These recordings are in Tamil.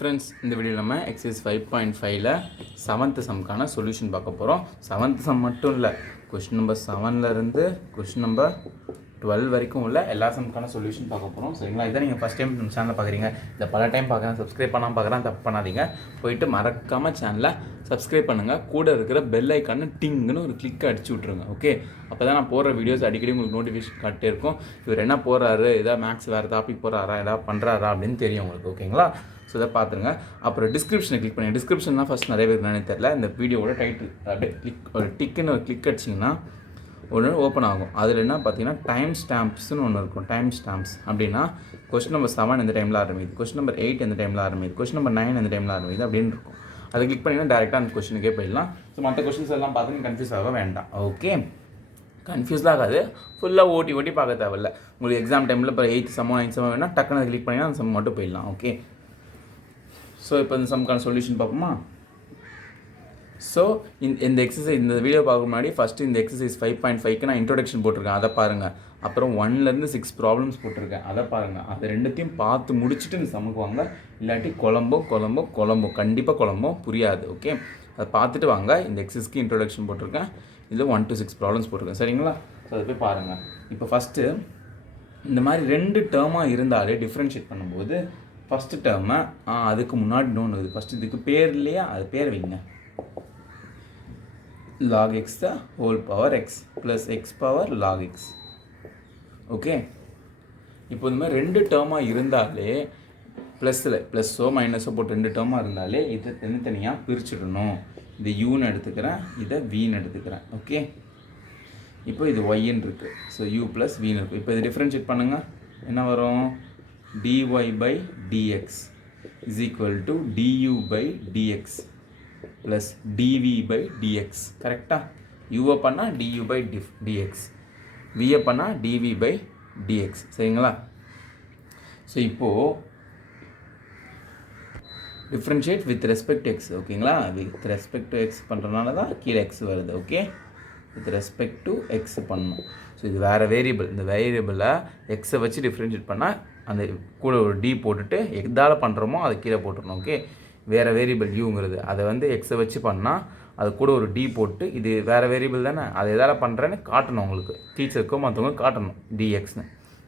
ஃப்ரெண்ட்ஸ், இந்த வீடியோவில் நம்ம எக்ஸசைஸ் 5.5ல் 7th சம்க்கான சொல்யூஷன் பார்க்க போகிறோம். 7th சம் மட்டும் இல்லை, கொஷின் நம்பர் 7லேருந்து கொஷின் நம்பர் 12 வரைக்கும் உள்ள எல்லா சம்க்கான சொல்யூஷன் பார்க்க போகிறோம். சரிங்களா? இதான் நீங்கள் ஃபஸ்ட் டைம் நம்ம சேனலில் பார்க்குறீங்க, இந்த பல டைம் பார்க்குறேன், சப்ஸ்கிரைப் பண்ணாமல் பார்க்குறேன், தப்பு பண்ணாதீங்க. போயிட்டு மறக்காமல் சேனலை சப்ஸ்கிரைப் பண்ணுங்கள். கூட இருக்கிற பெல் ஐக்கான டிங்குன்னு ஒரு கிளிக் அடிச்சு விட்ருங்க. ஓகே, அப்போ தான் நான் போடுற வீடியோஸ் அடிக்கடி உங்களுக்கு நோட்டிஃபிகேஷன் காட்டே இருக்கும். இவர் என்ன போகிறாரு, எதாவது மேக்ஸ் வேறு டாபிக் போகிறாரா, எதாவது பண்ணுறாரா அப்படின்னு தெரியும் உங்களுக்கு. ஓகேங்களா? ஸோ இதை பார்த்துருங்க. அப்புறம் டிஸ்கிரிப்ஷனை கிளிக் பண்ணி, டிஸ்கிரிப்ஷன்லாம் ஃபஸ்ட் நிறைய பேர் என்னன்னு தெரியல, இந்த வீடியோவோட டைட்டில் அப்படியே ஒரு டிக்குன்னு ஒரு கிளிக் அடிச்சிங்கன்னா ஒன்று ஓப்பன் ஆகும். அதில் என்ன பார்த்தீங்கன்னா டைம் ஸ்டாம்ப்ஸ்னு ஒன்று இருக்கும். டைம் ஸ்டாம்ப்ஸ் அப்படின்னா கொஸ்டின் நம்பர் 7 இந்த டைமில் ஆரம்பிக்குது, கொஸ்டின் நம்பர் 8 இந்த டைமில் ஆரம்பிக்குது, கொஸ்டின் நம்பர் 9 இந்த டைமில் ஆரம்பிக்குது அப்படின்னு இருக்கும். அதை கிளிக் பண்ணிங்கன்னா டேரெக்டாக அந்த கொஸ்டினுக்கே போயிடலாம். ஸோ மற்ற கொஸ்டின்ஸ் எல்லாம் பார்த்து கன்ஃபியூஸ் ஆக வேண்டாம். ஓகே, கன்ஃபியூஸ்லாம் ஆகாது, ஃபுல்லாக ஓட்டி பார்க்க தேவையில்ல. உங்களுக்கு எக்ஸாம் டைமில் இப்போ 8th சம்மோ 9th சம்மோ வேணால் டக்குன்னு அதை கிளிக் பண்ணிங்கன்னா அந்த சம் மட்டும் போயிடலாம். ஓகே, ஸோ இப்போ இந்த சம்க்கான சொல்யூஷன் பார்ப்போமா? ஸோ இந்த எக்ஸசைஸ், இந்த வீடியோ பார்க்க முன்னாடி ஃபஸ்ட்டு இந்த எக்ஸசைஸ் 5.5க்கு நான் இன்ட்ரோடக்ஷன் போட்டிருக்கேன், அதை பாருங்கள். அப்புறம் 1லேருந்து 6 ப்ராப்ளம்ஸ் போட்டிருக்கேன், அதை பாருங்கள். அதை ரெண்டுத்தையும் பார்த்து முடிச்சுட்டு இந்த சம்முக்கு வாங்க. இல்லாட்டி குழம்பும் கண்டிப்பாக குழம்பும் புரியாது. ஓகே, அதை பார்த்துட்டு வாங்க. இந்த எக்ஸசைஸ்க்கு இன்ட்ரோடக்ஷன் போட்டிருக்கேன், இதில் 1 to 6 ப்ராப்ளம்ஸ் போட்டிருக்கேன். சரிங்களா? ஸோ அதை போய் பாருங்கள். இப்போ ஃபஸ்ட்டு இந்த மாதிரி 2 டேர்மாக இருந்தாலே டிஃப்ரென்ஷியேட் பண்ணும்போது ஃபஸ்ட்டு டேர்மை அதுக்கு முன்னாடி இன்னொன்று இருக்குது. ஃபஸ்ட்டு இதுக்கு பேர் இல்லையா, அது பேர் வைங்க. log x the whole power x plus x power log x. Okay, இப்போ இந்த மாதிரி 2 டேர்மாக இருந்தாலே ப்ளஸ்ஸோ மைனஸோ போட்டு 2 டேர்மாக இருந்தாலே இதை தனித்தனியாக பிரிச்சுடணும். இது யூன்னு எடுத்துக்கிறேன், இதை வின்னு எடுத்துக்கிறேன். ஓகே, இப்போ இது ஒய்ன்னு இருக்குது, ஸோ யூ ப்ளஸ் வின்னு இருக்குது. இப்போ இது டிஃப்ரென்ஷியேட் பண்ணுங்கள், என்ன வரும்? dy by dx is equal to du by dx plus dv by dx. கரெக்டாக? யூவை பண்ணால் du by dx, வியை பண்ணால் dv by dx. சரிங்களா? ஸோ இப்போது differentiate with respect to X. ஓகேங்களா? வித் ரெஸ்பெக்ட் டு எக்ஸ் பண்ணுறதுனால தான் கீழே எக்ஸ் வருது. Okay, with respect to X பண்ணணும். ஸோ இது வேறு வேரியபிள், இந்த வேரியபிளை எக்ஸை வச்சு டிஃப்ரென்ஷியேட் பண்ணால் அந்த கூட ஒரு டி போட்டுட்டு எதால் பண்ணுறோமோ அதை கீழே போட்டுடணும். ஓகே, வேறு வேரியபிள் யூங்கிறது அதை வந்து எக்ஸை வச்சு பண்ணால் அது கூட ஒரு டி போட்டு, இது வேறு வேரியபிள் தானே, அதை எதால் பண்ணுறேன்னு காட்டணும் உங்களுக்கு, டீச்சருக்கும் மற்றவங்க காட்டணும் டிஎக்ஸ்னு.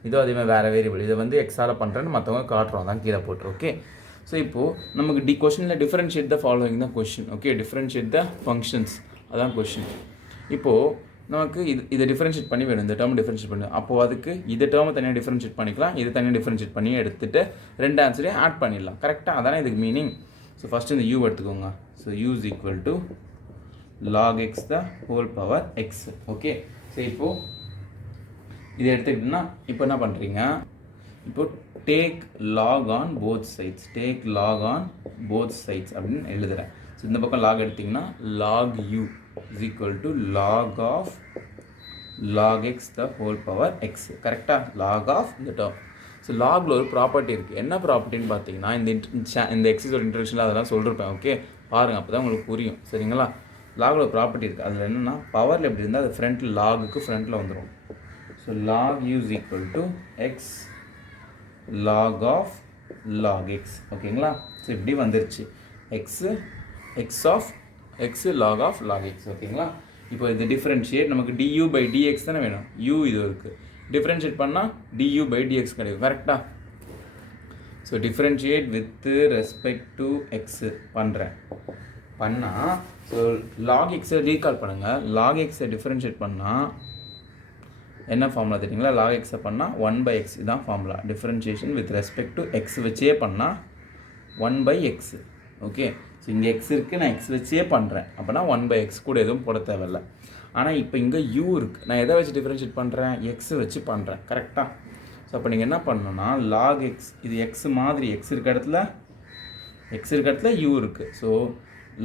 இதோ அதேமாதிரி வேறு வேரியபிள், இதை வந்து எக்ஸால் பண்ணுறேன்னு மற்றவங்க காட்டுறோம், அதான் கீழே போட்டுரு. ஓகே, ஸோ இப்போது நமக்கு கொஷனில் டிஃபரன்ஷியேட் த ஃபாலோவிங் தான் கொஷின். ஓகே, டிஃபரன்ஷியேட் த ஃபங்க்ஷன்ஸ், அதான் கொஷின். இப்போது நமக்கு இதை டிஃபரன்ஷியேட் பண்ணி வேணும், இந்த டேர்ம் டிஃபரன்ஷியேட் பண்ணணும். அப்போது அதுக்கு இந்த டேர்மை தனியாக டிஃபரன்ஷியேட் பண்ணிக்கலாம், இது தனியாக டிஃபரன்ஷியேட் பண்ணி எடுத்துகிட்டு 2 ஆன்சரையும் ஆட் பண்ணிடலாம். கரெக்டாக? அதானே இதுக்கு மீனிங். ஸோ ஃபஸ்ட்டு இந்த யூ எடுத்துக்கோங்க. So U is equal to log x the whole power x. Okay, so இப்போது இதை எடுத்துக்கிட்டோம்னா இப்போ என்ன பண்ணுறீங்க? இப்போது take log on both sides, take log on both sides அப்படின்னு எழுதுகிறேன். ஸோ இந்த பக்கம் லாக் எடுத்திங்கன்னா log u is equal to log x the whole power x. கரெக்டாக? log of the term. So லாகில் ஒரு ப்ராப்பர்ட்டி இருக்குது. என்ன ப்ராப்பர்ட்டின்னு பார்த்தீங்கன்னா இந்த எக்ஸசைஸோட இன்ட்ரடக்ஷனில் அதெல்லாம் சொல்லிருப்பேன். ஓகே, பாருங்கள், அப்போ தான் உங்களுக்கு புரியும். சரிங்களா? லாகில் ஒரு ப்ராப்பர்ட்டி இருக்குது. அதில் என்னென்னா பவரில் எப்படி இருந்தால் அது ஃப்ரண்ட்டில் லாகுக்கு ஃப்ரண்ட்டில் வந்துடும். So log u is equal to x log of log x. ஓகேங்களா? ஸோ இப்படி வந்துருச்சு, x log of log x. ஓகேங்களா? இப்போ இது டிஃப்ரென்ஷியேட், நமக்கு du by dx தானே வேணும், u இது இருக்குது, டிஃப்ரென்ஷியேட் பண்ணால் du by dx கிடைக்கும். கரெக்டாக? So differentiate with respect to X பண்ணால் ஸோ log x ரீகால் பண்ணுங்கள். log x டிஃப்ரென்ஷியேட் பண்ணால் என்ன ஃபார்முலா தெரியுங்களா? log x பண்ணால் 1/x இதுதான் formula. Differentiation with respect to X வச்சே பண்ணால் 1/x. ஓகே, ஸோ இங்கே எக்ஸ் இருக்குது, நான் எக்ஸ் வச்சே பண்ணுறேன், அப்போனா 1/x கூட எதுவும் போட தேவையில்லை. ஆனால் இப்போ இங்கே யூ இருக்குது, நான் எதை வச்சு டிஃப்ரென்ஷியேட் பண்ணுறேன்? எக்ஸ் வச்சு பண்ணுறேன். கரெக்டாக? ஸோ அப்போ நீங்கள் என்ன பண்ணணும்னா log x, இது எக்ஸ் மாதிரி எக்ஸ் இருக்க இடத்துல யூ இருக்குது. ஸோ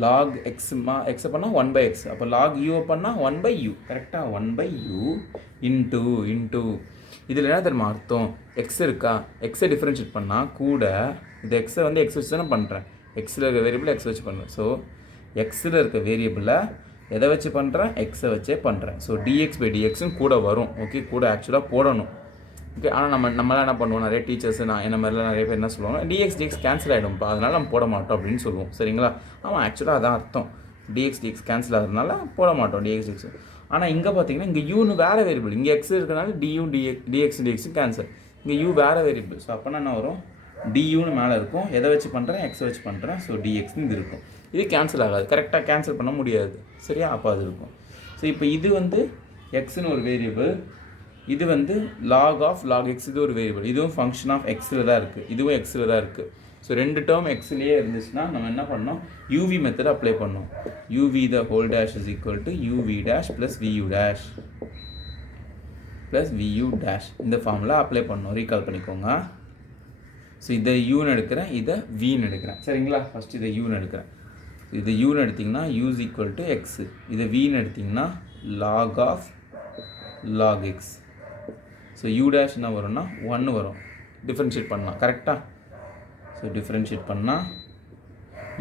log எக்ஸை பண்ணால் 1/x, அப்போ log யூவை பண்ணால் 1/u. கரெக்டாக? 1/u இன்ட்டு இதில் என்ன தெரியுமா அர்த்தம்? எக்ஸ் இருக்கா, எக்ஸை டிஃப்ரென்ஷியேட் பண்ணால் கூட இது எக்ஸை வந்து எக்ஸ் வச்சு தானே பண்ணுறேன், எக்ஸில் இருக்க வேரியபிள் எக்ஸ் வச்சு பண்ணுறேன். ஸோ எக்ஸில் இருக்க வேரியபிளை எதை வச்சு பண்ணுறேன்? எக்ஸை வச்சே பண்ணுறேன். ஸோ dx by dxன்னு கூட வரும். ஓகே, கூட ஆக்சுவலாக போடணும், ஓகே. ஆனால் நம்மளாம் என்ன பண்ணுவோம், நிறைய டீச்சர்ஸ் என்ன மாதிரிலாம் நிறைய பேர் என்ன சொல்லுவாங்க, dx கேன்சல் ஆகிடும்ப்பா, அதனால் நம்ம போட மாட்டோம் அப்படின்னு சொல்லுவோம். சரிங்களா? ஆமாம், ஆக்சுவலாக அதான் அர்த்தம். dx கேன்சல் ஆகிறதுனால போட மாட்டோம் dx. ஆனால் இங்கே பார்த்தீங்கன்னா இங்கே யூன்னு வேறு வேரியபிள், இங்கே எக்ஸ் இருக்கிறனால dx கேன்சல். இங்கே யூ வேறு வேரியபிள். ஸோ அப்போனா என்ன வரும், டியூன்னு மேலே இருக்கும், எதை வச்சு பண்ணுறேன், எக்ஸை வச்சு பண்ணுறேன். ஸோ டிஎக்ஸ்னு இது இருக்கும். இது கேன்சல் ஆகாது, கரெக்டாக கேன்சல் பண்ண முடியாது. சரியா? அப்போ அது இருக்கும். ஸோ இப்போ இது வந்து எக்ஸ்னு ஒரு வேரியபிள், இது வந்து log x, இது ஒரு வேரியபிள், இதுவும் ஃபங்க்ஷன் ஆஃப் எக்ஸில் தான் இருக்குது, இதுவும் எக்ஸில் தான் இருக்குது. ஸோ ரெண்டு டேர்ம் எக்ஸ்லேயே இருந்துச்சுன்னா நம்ம என்ன பண்ணோம், யூவி மெத்தட் அப்ளை பண்ணோம். UV the whole dash is equal to UV dash plus view dash plus view dash. இந்த ஃபார்முலா அப்ளை பண்ணோம், ரீகால் பண்ணிக்கோங்க. ஸோ இதை யூன்னு எடுக்கிறேன், இதை வின்னு எடுக்கிறேன். சரிங்களா? ஃபஸ்ட் இதை யூன்னு எடுக்கிறேன். இதை யூன்னு எடுத்திங்கன்னா you is equal to x, இதை வின்னு எடுத்திங்கன்னா log x. So you dash என்ன வரும்னா 1 வரும். டிஃப்ரென்ஷியேட் பண்ணலாம், கரெக்டாக? ஸோ டிஃப்ரென்ஷியேட் பண்ணால்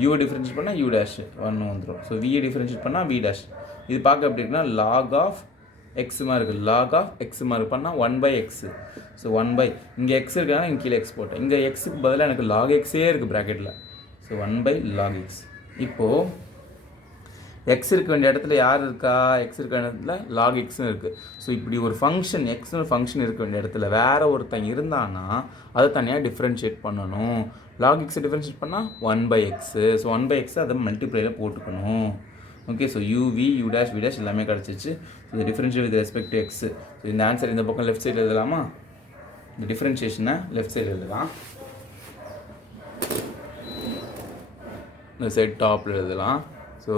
யூவை டிஃப்ரென்ஷியேட் பண்ணால் யூ டேஷ் 1 வந்துடும். ஸோ வியை டிஃப்ரென்ஷியேட் பண்ணால் வி டேஷ். இது பார்க்க எப்படி இருக்குன்னா log x மாதிரி இருக்குது, log x மாதிரி பண்ணால் 1/x. ஸோ 1 இங்கே x இருக்குன்னா இங்கே கீழே எக்ஸ் போட்டேன், இங்கே எக்ஸுக்கு பதிலாக எனக்கு log xே இருக்குது ப்ராக்கெட்டில். So 1/log x. இப்போது எக்ஸ் இருக்க வேண்டிய இடத்துல யார் இருக்கா, எக்ஸ் இருக்க வேண்டிய இடத்துல log xன்னு இருக்குது. ஸோ இப்படி ஒரு ஃபங்க்ஷன், எக்ஸ்னு ஃபங்க்ஷன் இருக்க வேண்டிய இடத்துல வேறு ஒருத்தன் இருந்தான்னா அதை தனியாக டிஃப்ரென்ஷியேட் பண்ணணும். log xை டிஃப்ரென்ஷியேட் பண்ணால் 1/x. ஸோ 1/x அதை மல்டிப்ளையில் போட்டுக்கணும். Okay. So U V U dash V dash எல்லாமே கிடச்சிச்சு. இது differentiate with respect to X. So இந்த ஆன்சர் இந்த பக்கம் லெஃப்ட் சைடு எழுதலாமா, இந்த டிஃப்ரென்ஷியேஷனை லெஃப்ட் சைடு எழுதலாம், இந்த சைட் டாப்பில் எழுதலாம். So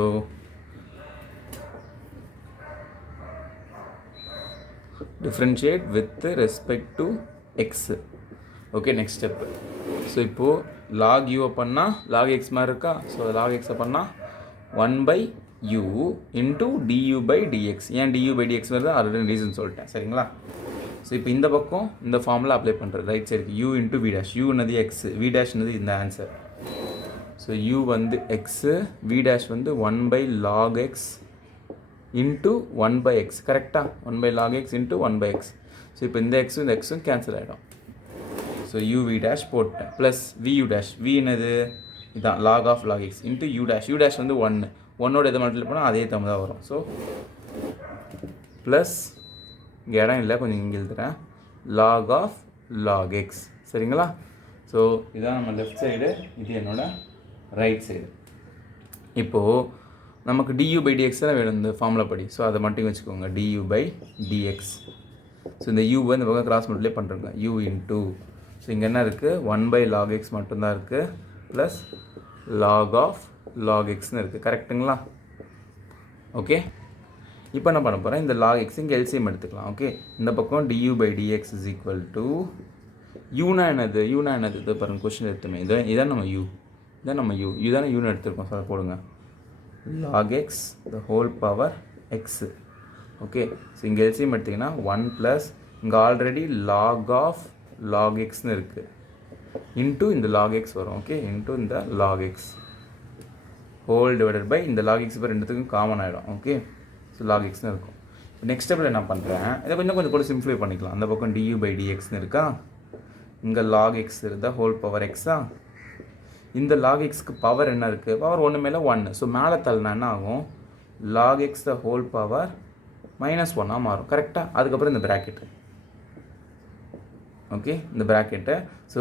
differentiate with respect to x. Okay, next step. So இப்போது log u பண்ணால் log x மாதிரி இருக்கா. ஸோ log x பண்ணால் 1/u into du/dx. ஏன் du/dx வருது, ஆல்ரெடி ரீசன் சொல்லிட்டேன். சரிங்களா? ஸோ இப்போ இந்த பக்கம் இந்த ஃபார்முலா அப்ளை பண்ணுறது, ரைட் சைடுக்கு u into v dash. u என்னது எக்ஸ், v dash என்னது இந்த ஆன்சர். ஸோ u வந்து எக்ஸு, v dash வந்து 1/log x into 1/x. கரெக்டாக? 1/log x into 1/x. So இப்போ இந்த எக்ஸும் இந்த எக்ஸும் கேன்சல் ஆகிடும். ஸோ uv dash போட்டேன் ப்ளஸ் vu dash. v என்னது இதுதான் log x into u dash. u dash வந்து 1 எதை மல்டிப்ளை பண்ணால் அதே தம் தான் வரும். ஸோ ப்ளஸ் இங்கே இடம் இல்லை, கொஞ்சம் இங்கே எழுதுகிறேன், log x. சரிங்களா? ஸோ இதுதான் நம்ம லெஃப்ட் சைடு, இது என்னோட ரைட் சைடு. இப்போது நமக்கு du/dx தான் வேணும் இந்த ஃபார்முலா படி. ஸோ அதை மட்டும் வச்சுக்கோங்க, du/dx. ஸோ இந்த u இந்த பக்கம் கிராஸ் மல்டிப்ளை பண்ணுறோங்க, u இன்ட்டு. ஸோ இங்கே என்ன இருக்குது, 1/log x மட்டும்தான் இருக்குது, ப்ளஸ் log xன்னு இருக்குது. கரெக்டுங்களா? ஓகே. இப்போ என்ன பண்ண போகிறேன், இந்த log x இங்கே எல்சிஎம் எடுத்துக்கலாம். ஓகே. இந்த பக்கம் du/dx இஸ் ஈக்குவல் டு யூனா என்னது, இதை பாருங்கள், கொஸ்டின் எடுத்துமே இதான் நம்ம u, இதுதானே யூன்னு எடுத்துருக்கோம். ஸோ அதை போடுங்க, log x the whole power x. Okay. So இங்கே எல்சிஎம் எடுத்திங்கன்னா 1 ப்ளஸ் இங்கே ஆல்ரெடி log xன்னு இருக்குது, இன்ட்டு இந்த log x வரும். ஓகே. இன்ட்டு இந்த log x whole divided by இந்த log x இப்போ ரெண்டுத்துக்கும் காமன் ஆகிடும். ஓகே. ஸோ log xன்னு இருக்கும். நெக்ஸ்ட் ஸ்டெப்பில் என்ன பண்ணுறேன், இதை கொஞ்சம் கூட சிம்பிளிஃபை பண்ணிக்கலாம். அந்த பக்கம் du/dxன்னு இருக்கா, இங்கே log x இருந்தா ஹோல் பவர் எக்ஸா, இந்த log xக்கு பவர் என்ன இருக்குது, பவர் 1 மேலே 1. ஸோ மேலே தள்ளினா என்ன ஆகும், log x த ஹோல் பவர் -1 மாறும். கரெக்டாக? அதுக்கப்புறம் இந்த ப்ராக்கெட்டு. ஓகே. இந்த ப்ராக்கெட்டு. ஸோ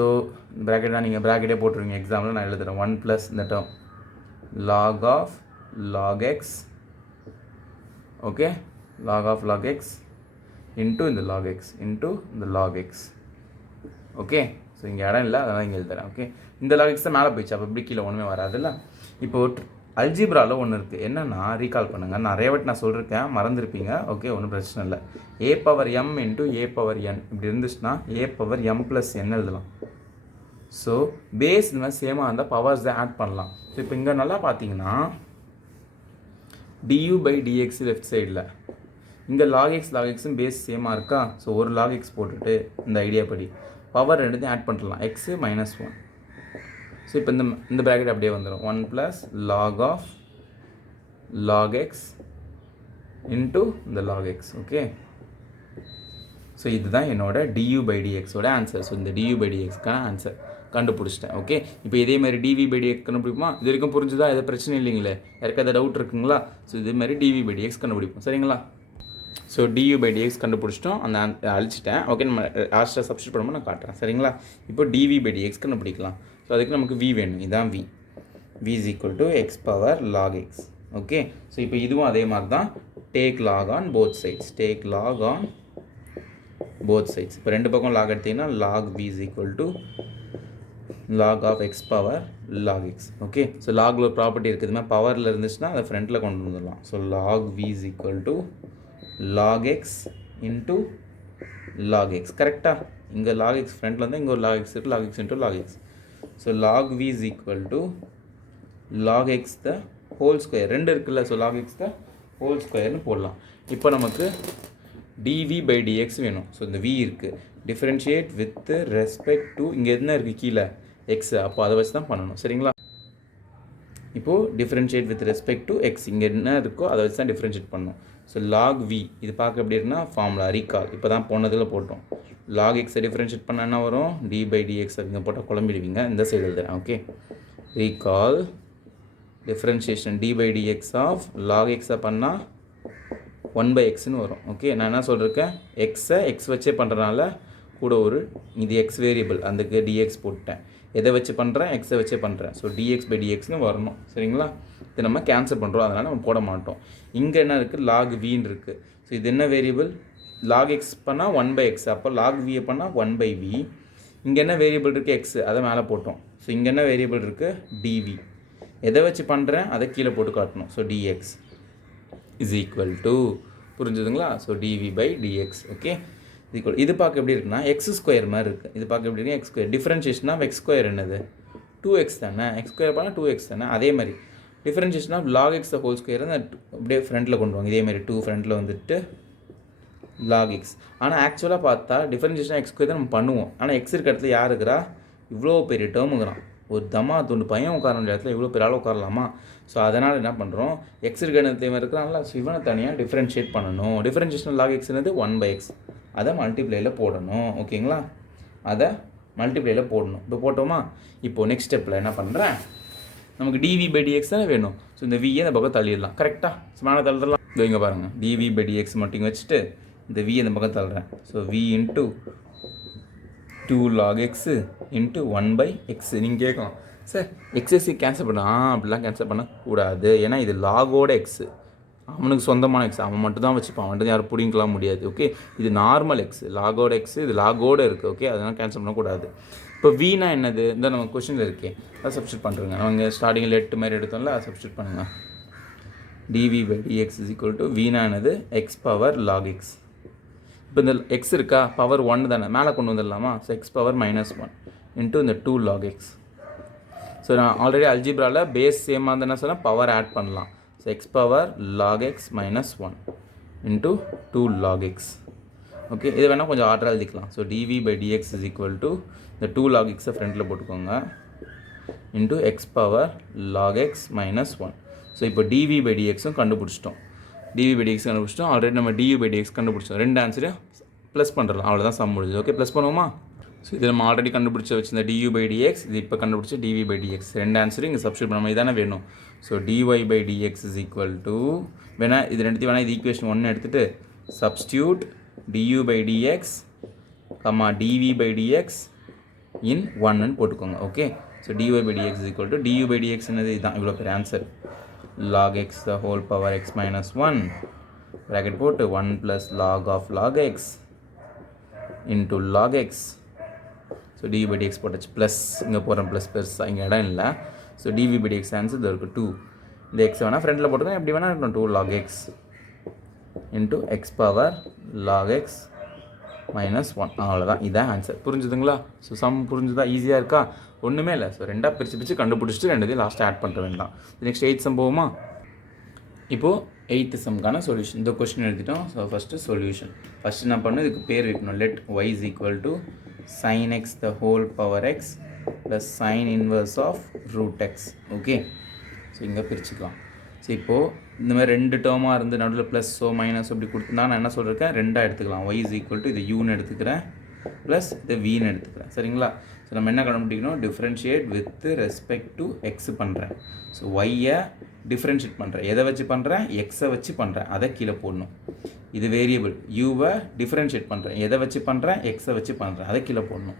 இந்த ப்ராக்கெட்டாக நீங்கள் ப்ராக்கெட்டே போட்டுருவீங்க எக்ஸாம்பிள், நான் எழுதுகிறேன் 1 ப்ளஸ் இந்த term log x. Okay. log x into இந்த log x இன்ட்டு இந்த log x. ஓகே. ஸோ இங்கே இடம் இல்லை, அதனால் இங்கே எழுதுறேன். ஓகே. இந்த log x தான் மேலே போயிடுச்சு, அப்போ இப்படி கீழே ஒன்றுமே வராதுல்ல. இப்போது அல்ஜிப்ராவில் ஒன்று இருக்குது, என்னென்னா ரீகால் பண்ணுங்கள், நிறைய வாட்டி நான் சொல்லியிருக்கேன், மறந்துருப்பீங்க. ஓகே, ஒன்றும் பிரச்சனை இல்லை. a/m into a/n இப்படி இருந்துச்சுன்னா a/m+n எழுதலாம். ஸோ பேஸ் இந்த மாதிரி சேமாக இருந்தால் பவர்ஸ் தான் ஆட் பண்ணலாம். ஸோ இப்போ இங்கே நல்லா பார்த்தீங்கன்னா du/dx லெஃப்ட் சைடில், இங்கே log xம் பேஸ் சேமாக இருக்கா. ஸோ ஒரு log x போட்டுட்டு இந்த ஐடியா படி பவர் ரெண்டுத்தையும் ஆட் பண்ணிடலாம், x -1. ஸோ இப்போ இந்த ப்ராக்கெட் அப்படியே வந்துடும், 1 ப்ளஸ் log x இன்ட்டு இந்த log x. ஓகே. ஸோ இதுதான் என்னோட du/dxோட ஆன்சர். ஸோ இந்த du/dxக்கான ஆன்சர் கண்டுபிடிச்சிட்டேன். ஓகே, இப்போ இதே மாதிரி dv/dx கண்டுபிடிப்போமா? இது வரைக்கும் புரிஞ்சுதா? எதாவது பிரச்சனை இல்லைங்களே? யாருக்காவது டவுட் இருக்குங்களா? ஸோ இதே மாதிரி dv/dx கண்டுபிடிப்போம். சரிங்களா? ஸோ du/dx கண்டுபிடிச்சிட்டோம். அந்த அழிச்சிட்டேன். ஓகே, நம்ம லாஸ்ட்டாக சப்ஸ்டியூட் பண்ணும்போது நான் காட்டுறேன். சரிங்களா? இப்போ dv/dx கண்டுபிடிக்கலாம். ஸோ அதுக்கு நமக்கு v வேணும். இதுதான் v. v is equal to x power log x. Okay, so இப்போ இதுவும் அதே மாதிரி தான். Take log on both sides. Take log on both sides. இப்போ ரெண்டு பக்கம் log எடுத்தீங்கன்னா log v is equal to log of x power log x. Okay, so லாகில் ஒரு ப்ராப்பர்ட்டி இருக்குதுமே, பவரில் இருந்துச்சுன்னா அதை ஃப்ரண்ட்டில் கொண்டு வந்துடலாம். So log v is equal to log x into log x. கரெக்டாக இங்கே log x ஃப்ரண்ட்டில் இருந்தால் இங்கே ஒரு log x இருக்குது. log x into log x. So log v is equal to log x the whole square. ரெண்டு இருக்குல்ல, so log x the whole squareனு போடலாம். இப்போ நமக்கு dv/dx வேணும். ஸோ இந்த v இருக்குது, டிஃப்ரென்ஷியேட் வித் ரெஸ்பெக்ட் டு இங்கே என்ன இருக்குது கீழே x, அப்போ அதை வச்சு தான் பண்ணணும். சரிங்களா? இப்போது differentiate with respect to x, இங்கே என்ன இருக்கோ அதை வச்சு தான் டிஃப்ரென்ஷியேட் பண்ணணும். ஸோ log v இது பார்க்க எப்படி இருக்குன்னா ஃபார்முலா ரீகால், இப்போ தான் போனதில் போட்டோம். log x டிஃப்ரென்ஷியேட் பண்ண என்ன வரும்? d/dx. இங்கே போட்டால் குழம்பிடுவீங்க, இந்த சைடு எழுதுறேன். Okay, recall differentiation d/dx of log x பண்ணால் 1/xன்னு வரும். ஓகே, நான் என்ன சொல்லியிருக்கேன், எக்ஸை எக்ஸ் வச்சே பண்ணுறதுனால கூட ஒரு இது எக்ஸ் வேரியபிள், அதுக்கு dx போட்டேன். எதை வச்சு பண்ணுறேன்? எக்ஸை வச்சே பண்ணுறேன். ஸோ dx/dxன்னு வரணும். சரிங்களா? இது நம்ம கேன்சல் பண்ணுறோம், அதனால் நம்ம போட மாட்டோம். இங்கே என்ன இருக்குது? log vன்னு இருக்குது. ஸோ இது என்ன வேரியபிள்? log x பண்ணால் 1/x, அப்போ log v பண்ணால் 1/v. இங்கே என்ன வேரியபிள் இருக்குது? எக்ஸ், அதை மேலே போட்டோம். ஸோ இங்கே என்ன வேரியபிள் இருக்குது? dv. எதை வச்சு பண்ணுறேன் அதை கீழே போட்டு காட்டணும். So dx is equal to, புரிஞ்சுதுங்களா? So dv/dx. ஓகே, ஈக்குவல் இது பார்க்க எப்படி இருக்குன்னா எக்ஸ் ஸ்கொயர் மாதிரி இருக்குது. இது பார்க்க எப்படி இருக்குன்னா X square. Differentiation of X square என்னது? 2x தானே. எக்ஸ் ஸ்கொயர் பண்ணால் 2x தானே. அதே மாதிரி differentiation of log x whole square அப்படியே ஃப்ரண்ட்டில் கொண்டு வாங்க. இதே மாதிரி 2 ஃப்ரண்ட்டில் வந்துட்டு log x. ஆனால் ஆக்சுவலாக பார்த்தா டிஃப்ரென்ஷியேஷன் எக்ஸ் ஸ்கொயர் தான் நம்ம பண்ணுவோம். ஆனால் எக்ஸ் இருக்க இடத்துல யார் இருக்கிறா? இவ்வளோ பெரிய டேர்முங்கிறான். ஒரு தம்மா துண்டு பையன் உட்கார வேண்டிய இடத்துல இவ்வளோ பெரிய ஆள் உட்காரலாமா? ஸோ அதனால் என்ன பண்ணுறோம், எக்ஸ் இருக்க இடத்துல இருக்கிறனால ஸோ இவனை தனியாக டிஃப்ரென்ஷியேட் பண்ணணும். டிஃப்ரென்ஷியேஷன் log x என்னது? 1/x. அதை மல்டிப்ளையில் போடணும். ஓகேங்களா? அதை மல்டிப்ளையில் போடணும். இப்போ போட்டோமா? இப்போது நெக்ஸ்ட் ஸ்டெப்பில் என்ன பண்ணுறேன், நமக்கு dv/dx தானே வேணும். ஸோ இந்த v இந்த பக்கம் தள்ளிடலாம். கரெக்டாக சும்மா தள்ளிடலாம். இங்கே பாருங்கள், dv/dx மட்டும் வச்சுட்டு இந்த v இந்த பக்கம் தள்ளுறேன். So v into 2 log x into 1/x. நீங்கள் கேட்கலாம், சார் எக்ஸஸ் கேன்சல் பண்ண அப்படிலாம் கேன்சல் பண்ணக்கூடாது. ஏன்னா இது லாகோட எக்ஸு, அவனுக்கு சொந்தமான எக்ஸ், அவன் மட்டும் தான் வச்சுப்பான், அவன்ட்டு யாரும் பிடிக்கலாம் முடியாது. ஓகே, இது நார்மல் எக்ஸ், லாகோட எக்ஸ், இது லாகோடு இருக்குது. ஓகே, அதெல்லாம் கேன்சல் பண்ணக்கூடாது. இப்போ வீணா என்னது? இந்த நம்ம கொஷனில் இருக்கே, அதை சப்ஸ்டியூட் பண்ணுறேங்க. அவங்க ஸ்டார்டிங்கில் 8 மாதிரி எடுத்தோம்ல, அதை சப்ஸ்டியூட் பண்ணுங்கள். dv/dx இஸ் ஈக்குவல் டு வீணா என்னது? X power log x. இப்போ இந்த எக்ஸ் இருக்கா, பவர் 1 தானே, மேலே கொண்டு வந்துடலாமா? ஸோ எக்ஸ் பவர் -1 இன்ட்டு இந்த 2 log x. ஸோ நான் ஆல்ரெடி அல்ஜிப்ராவில் பேஸ் சேமாக இருந்தால் என்ன சொன்னால் பவர் ஆட் பண்ணலாம். So X power log x -1 into 2 log x. Okay, இது வேணால் கொஞ்சம் ஆர்டர் எழுதிக்கலாம். So dv/dx is equal to இந்த 2 log x ஃப்ரண்ட்டில் போட்டுக்கோங்க into X power log x -1. So இப்போ dv/dxும் கண்டுபிடிச்சிட்டோம். dv/dx கண்டுபிடிச்சிட்டோம். ஆல்ரெடி நம்ம du/dx கண்டுபிடிச்சோம். ரெண்டு ஆன்சரையும் ப்ளஸ் பண்ணுறோம். அவ்வளோதான் சம் முடிஞ்சது. ஓகே, ப்ளஸ் பண்ணுவோமா? ஸோ இது நம்ம ஆல்ரெடி கண்டுபிடிச்ச வச்சிருந்த du/dx, இது இப்போ கண்டுபிடிச்ச dv/dx. ரெண்டு ஆன்சரும் இங்கே சப்ஸ்டியூட் பண்ண மாதிரி தானே வேணும். So dy/dx is equal to, வேணால் இது ரெண்டுத்தையும் வேணால் இது ஈக்குவேஷன் 1 எடுத்துகிட்டு சப்ஸ்டியூட் du/dx dv/dx இன் 1ன்னு போட்டுக்கோங்க. Okay, so dy/dx is equal to du/dx என்னது? இதுதான் இவ்வளோ பெரிய answer. log x the whole power x -1 bracket போட்டு 1 plus log of log x into log x. So dv/dx போட்டாச்சு. ப்ளஸ் இங்கே போகிறேன், ப்ளஸ் பெருசாக இங்கே இடம் இல்லை. ஸோ dv/dx ஆன்சர் இது இருக்குது 2. இந்த எக்ஸ் வேணால் ஃப்ரண்ட்டில் போட்டுக்கோங்க, எப்படி வேணால் இருக்கணும். 2 log x into X power log x -1. அவ்வளோதான், இதான் ஆன்சர். புரிஞ்சுதுங்களா? ஸோ சம் புரிஞ்சுதா? ஈஸியாக இருக்கா? ஒன்றுமே இல்லை. ஸோ ரெண்டாக பிரித்து கண்டுபிடிச்சிட்டு ரெண்டுத்தையும் லாஸ்ட்டாக ஆட் பண்ணுற வேண்டாம். நெக்ஸ்ட் 8th சம் போவோமா? இப்போது 8th சம்க்கான சொல்யூஷன். இந்த கொஸ்டின் எழுதிட்டோம். So first solution. ஃபஸ்ட்டு என்ன பண்ணணும், இதுக்கு பேர் வைக்கணும். Let y is equal to sin x the whole power x plus sin inverse of root x. Okay, so இங்கே பிரிச்சுக்கலாம். ஸோ இப்போது இந்த மாதிரி ரெண்டு டேர்மாக இருந்து நடுவில் ப்ளஸ்ஸோ மைனஸோ இப்படி கொடுத்துருந்தா நான் என்ன சொல்லியிருக்கேன், ரெண்டாக எடுத்துக்கலாம். y இஸ் ஈக்குவல் டு இது யூன்னு எடுத்துக்கிறேன் ப்ளஸ் இது வின்னு எடுத்துக்கிறேன். சரிங்களா? ஸோ நம்ம என்ன கண்டுபிடிக்கணும், differentiate with respect to x பண்ணுறேன். ஸோ ஒய்யை டிஃப்ரென்ஷியேட் பண்ணுறேன். எதை வச்சு பண்ணுறேன், எக்ஸை வச்சு பண்ணுறேன். அதை கீழே போடணும். இது வேரியபிள். யூவை டிஃப்ரென்ஷியேட் பண்ணுறேன். எதை வச்சு பண்ணுறேன், எக்ஸை வச்சு பண்ணுறேன். அதை கீழே போடணும்.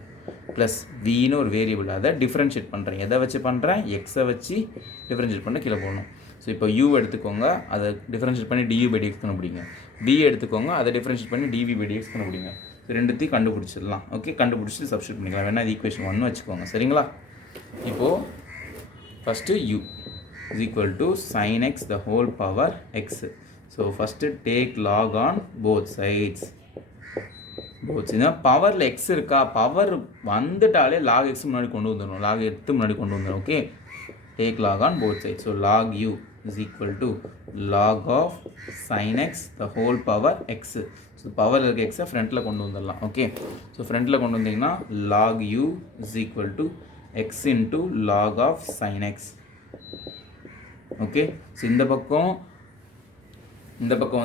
ப்ளஸ் வின்னு ஒரு வேரியபிள். அதை டிஃப்ரென்ஷியேட் பண்ணுறேன். எதை வச்சு பண்ணுறேன், எக்ஸை வச்சு டிஃப்ரென்ஷியேட் பண்ண கீழே போடணும். ஸோ இப்போ யூ எடுத்துக்கோங்க, அதை டிஃப்ரென்ஷியேட் பண்ணி டியூ பை டிஎக்ஸ் கண்டுபிடிங்க. பி எடுத்துக்கோங்க, அதை டிஃப்ரென்ஷியேட் பண்ணி டிவி பை டிஎக்ஸ் கண்டுபிடிங்க. ஸோ ரெண்டுத்தையும் கண்டுபிடிச்சிடலாம். ஓகே, கண்டுபிடிச்சி சப்ஸ்டியூட் பண்ணிக்கலாம். வேணால் இது ஈக்குவேஷன் 1 வச்சுக்கோங்க. சரிங்களா? இப்போது first U is equal to sine X the whole power X. So first take log on both sides. போச்சுன்னா பவரில் எக்ஸ் இருக்கா, பவர் வந்துட்டாலே லாக் எக்ஸ் முன்னாடி கொண்டு வந்துடணும், லாக் எடுத்து முன்னாடி கொண்டு வந்துடணும். Okay, take log on both sides. So log u is equal to log of sin x the whole power x. So power இருக்க x ஃப்ரண்ட்டில் கொண்டு வந்துடலாம். ஓகே, ஸோ ஃப்ரண்ட்டில் கொண்டு வந்தீங்கன்னா log u is equal to x into log of sin x. Okay, so இந்த பக்கம்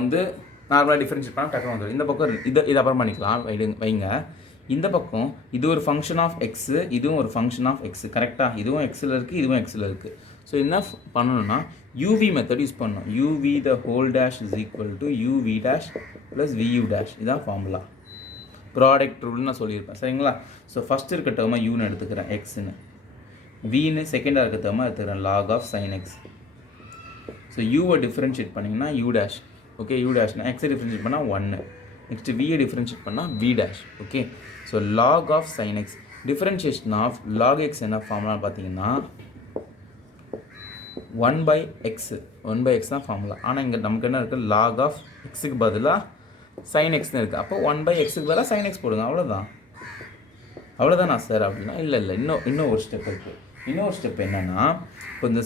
வந்து நார்மலாக டிஃப்ரென்ஷியேட் பண்ணால் டக்குனு வந்துடும். இந்த பக்கம் இது அப்புறம் பண்ணிக்கலாம், வைங்க. இந்த பக்கம் இது ஒரு ஃபங்க்ஷன் ஆஃப் எக்ஸு, இதுவும் ஒரு ஃபங்க்ஷன் ஆஃப் எக்ஸு. கரெக்டாக? இதுவும் எக்ஸில் இருக்குது, இதுவும் எக்ஸில் இருக்குது. ஸோ என்ன பண்ணணும்னா யூவி மெத்தட் யூஸ் பண்ணணும். UV the whole dash is equal to UV dash plus view dash. இதான் ஃபார்முலா. ப்ராடக்ட் ரூல்னு நான் சொல்லியிருப்பேன். சரிங்களா? ஸோ ஃபஸ்ட்டு இருக்க டேர்மாக யூன்னு எடுத்துக்கிறேன், எக்ஸுன்னு. வின்னு செகண்டாக இருக்க டேர்மாக எடுத்துக்கிறேன், log of sine X. So யூவை டிஃப்ரென்ஷியேட் பண்ணிங்கன்னா யூ டேஷ். ஓகே, யூ டேஷ்னா எக்ஸை டிஃப்ரென்ஷியேட் பண்ணால் 1. நெக்ஸ்ட் வியை டிஃப்ரென்ஷியேட் பண்ணால் v dash. Okay, so log of sine X. Differentiation of log x என்ன ஃபார்முலா பார்த்தீங்கன்னா 1/x. 1/x தான் ஃபார்முலா. ஆனால் இங்கே நமக்கு என்ன இருக்குது, லாக் ஆஃப் எக்ஸுக்கு பதிலாக சைன் எக்ஸ்னு இருக்குது. அப்போ 1/xக்கு பதிலாக சைன் எக்ஸ் போடுங்க. அவ்வளோதானா சார் அப்படின்னா, இல்லை இன்னும் ஒரு ஸ்டெப் இருக்குது. இன்னொரு ஸ்டெப் என்னென்னா, இப்போ இந்த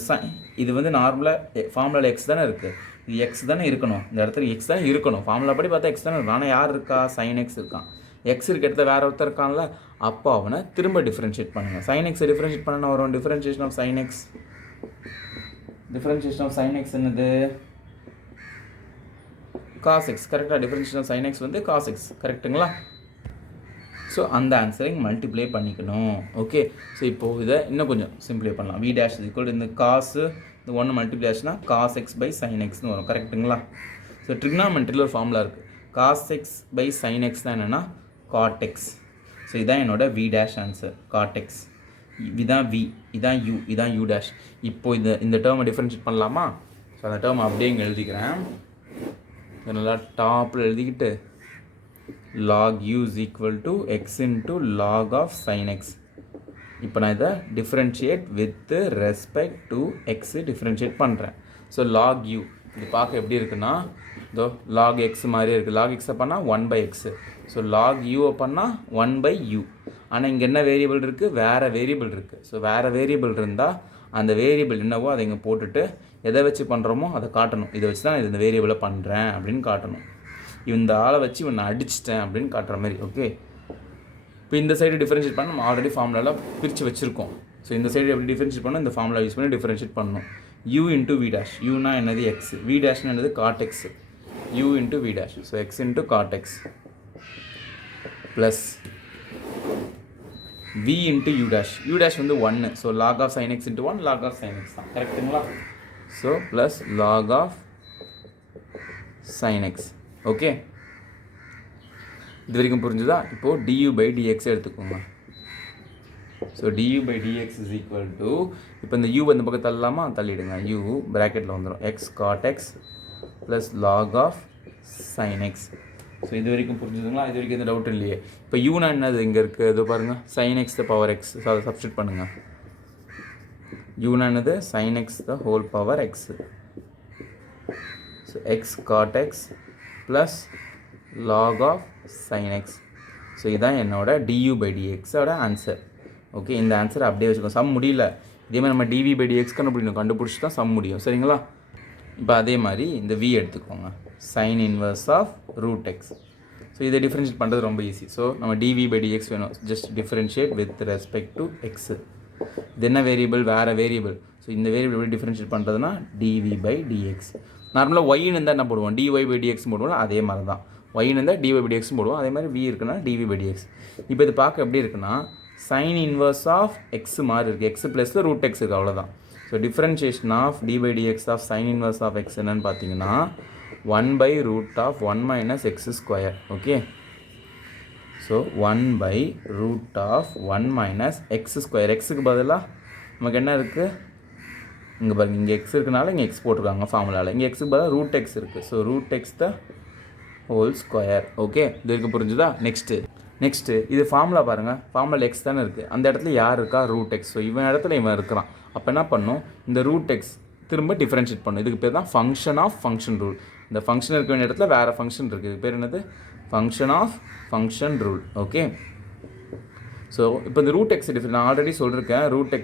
இது வந்து நார்மலாக ஃபார்முலாவில் எக்ஸ் தானே இருக்குது, இது எக்ஸ் தானே இருக்கணும், இந்த இடத்துல எக்ஸ் தானே இருக்கணும். ஃபார்முலா படி பார்த்தா எக்ஸ் தானே இருக்கணும். ஆனால் யார் இருக்கா, சைன் எக்ஸ் இருக்கான். எக்ஸ் இருக்க இடத்துல வேறு ஒருத்தர் இருக்கான்ல, அப்போ அவனை திரும்ப டிஃப்ரென்ஷியேட் பண்ணுங்கள். சைன் எக்ஸை டிஃப்ரென்ஷியேட் பண்ண வரும். Differentiation of sine X. Differentiation of sine X என்னது, காஸ் எக்ஸ். கரெக்டாக? டிஃப்ரென்ஷியேஷன் ஆஃப் சைன் எக்ஸ் வந்து காஸ் எக்ஸ். கரெக்டுங்களா? ஸோ அந்த ஆன்சரை மல்டிப்ளை பண்ணிக்கணும். ஓகே, ஸோ இப்போது இதை இன்னும் கொஞ்சம் சிம்பிளை பண்ணலாம். வி டேஷ் இஸ் ஈக்குவல் இந்த காசு இந்த 1 மல்டிப்ளை ஆச்சுன்னா காஸ் எக்ஸ் பை சைன் எக்ஸ்னு வரும். கரெக்டுங்களா? ஸோ ட்ரிக்னாமெட்ரியில் ஒரு ஃபார்முலா இருக்குது. Cos X by sine X தான் என்னென்னா காட் எக்ஸ். ஸோ இதான் என்னோட V dash answer, cot X. இதுதான் வி, இதான் யூ, இதான் யூ டேஷ். இப்போது இந்த டேர்மை டிஃப்ரென்ஷியேட் பண்ணலாமா? ஸோ அந்த டேர்ம் அப்படியே இங்கே எழுதிக்கிறேன். நல்லா டாப்பில் எழுதிக்கிட்டு log u is equal to x into log of sin x. இப்போ நான் இதை differentiate with respect to x differentiate பண்ணுறேன். ஸோ log u இது பார்க்க எப்படி இருக்குன்னா, இதோ log x மாதிரியே இருக்குது. log x பண்ணால் 1/x. ஸோ log u பண்ணால் 1/u. ஆனால் இங்கே என்ன வேரியபிள் இருக்குது, வேறு வேரியபிள் இருக்குது. ஸோ வேறு வேரியபிள் இருந்தால் அந்த வேரியபிள் என்னவோ அதை இங்கே போட்டுட்டு எதை வச்சு பண்ணுறோமோ அதை காட்டணும். இதை வச்சு தான் இந்த வேரியபிளை பண்ணுறேன் அப்படின்னு காட்டணும். இந்த ஆளை வச்சு இவனை அடிச்சிட்டேன் அப்படின்னு காட்டுற மாதிரி. ஓகே, இப்போ இந்த சைடு டிஃப்ரென்ஷியேட் பண்ண நம்ம ஆல்ரெடி ஃபார்முலாவில் பிரித்து வச்சுருக்கோம். ஸோ இந்த சைடு எப்படி டிஃப்ரென்ஷியேட் பண்ணணும், இந்த ஃபார்முலா யூஸ் பண்ணி டிஃப்ரென்ஷியேட் பண்ணணும். u into we dash. யூனா என்னது, எக்ஸ். வி டேஷ்னு என்னது, cot x. u into we dash. So x into cot X plus v into u dash. U dash வந்து 1. So log of sine X into 1 log of sine X தான். கரெக்டுங்களா? So plus log of sine X. Okay, இது வரைக்கும் புரிஞ்சுதா? இப்போது du பை dx எடுத்துக்கோங்க. So du by dx is equal to, இப்போ இந்த u இந்த பக்கம் தள்ளலாமா, தள்ளிடுங்க. u ப்ராக்கெட்டில் வந்துடும் x cot x plus log of sine X. So இது வரைக்கும் புரிஞ்சுதுங்களா? இது வரைக்கும் எந்த டவுட் இல்லையே. இப்போ யூனா என்னது இங்கே இருக்குது, இது பாருங்கள், sine X the power X. So அதை சப்ஸ்டியூட் பண்ணுங்கள். யூனா என்னது, sine X the whole power X. So X cot X plus log of sin x. So இதுதான் என்னோட du பை dxோட ஆன்சர். ஓகே, இந்த ஆன்சர் அப்படியே வச்சுக்கோ. சம் முடியல, இதே மாதிரி நம்ம dv பை dx கண்டுபிடிச்சு தான் சம் முடியும். சரிங்களா? இப்போ அதே மாதிரி இந்த v எடுத்துக்கோங்க, sin inverse of root X. So இதை டிஃப்ரென்ஷியேட் பண்ணுறது ரொம்ப ஈஸி. ஸோ நம்ம dv பை dx வேணும், just differentiate with respect to X. இது என்ன வேரியபிள், வேறு வேரியபிள். ஸோ இந்த வேரியபிள் எப்படி டிஃப்ரென்ஷியேட் பண்ணுறதுனா dv/dx. நார்மலாக ஒய்னு இருந்தால் என்ன போடுவோம், dy/dx போடுவோம், அதே மாதிரி தான். ஒய்னு இருந்தால் dy/dx போடுவோம், அதே மாதிரி v இருக்குன்னா dv/dx. இப்போ இது பார்க்க எப்படி இருக்குன்னா சைன் இன்வர்ஸ் ஆஃப் எக்ஸ் மாதிரி இருக்குது, எக்ஸ் ப்ளஸில் ரூட் எக்ஸ் இருக்குது, அவ்வளோதான். So differentiation of d/dx of sine inverse of X என்னன்னு பார்த்தீங்கன்னா 1/√(1 - x²). Okay, so 1/√(1 - x²). எக்ஸுக்கு பதிலாக நமக்கு என்ன இருக்குது, இங்கே பாருங்கள், இங்கே எக்ஸ் இருக்கனால இங்கே எக்ஸ் போட்டிருக்காங்க ஃபார்முலாவில், இங்கே எக்ஸுக்கு பதிலாக ரூட் எக்ஸ் இருக்குது. So √x². ஓகே, இது இருக்கு, புரிஞ்சுதா? நெக்ஸ்ட்டு இது ஃபார்முலா பாருங்கள், ஃபார்முலா எக்ஸ் தானே இருக்குது, அந்த இடத்துல யார் இருக்கா, √x. ஸோ இவன் இடத்துல இவன் இருக்கிறான். அப்போ என்ன பண்ணும், இந்த √x திரும்ப டிஃப்ரென்ஷியேட் பண்ணும். இதுக்கு பேர் தான் ஃபங்க்ஷன் ஆஃப் ஃபங்க்ஷன் ரூல். இந்த ஃபங்க்ஷன் இருக்க வேண்டிய இடத்துல வேறு ஃபங்க்ஷன் இருக்குது, இது பேர் என்னது, function of function rule. Okay, so இப்போ இந்த √x நான் ஆல்ரெடி சொல்லியிருக்கேன், √x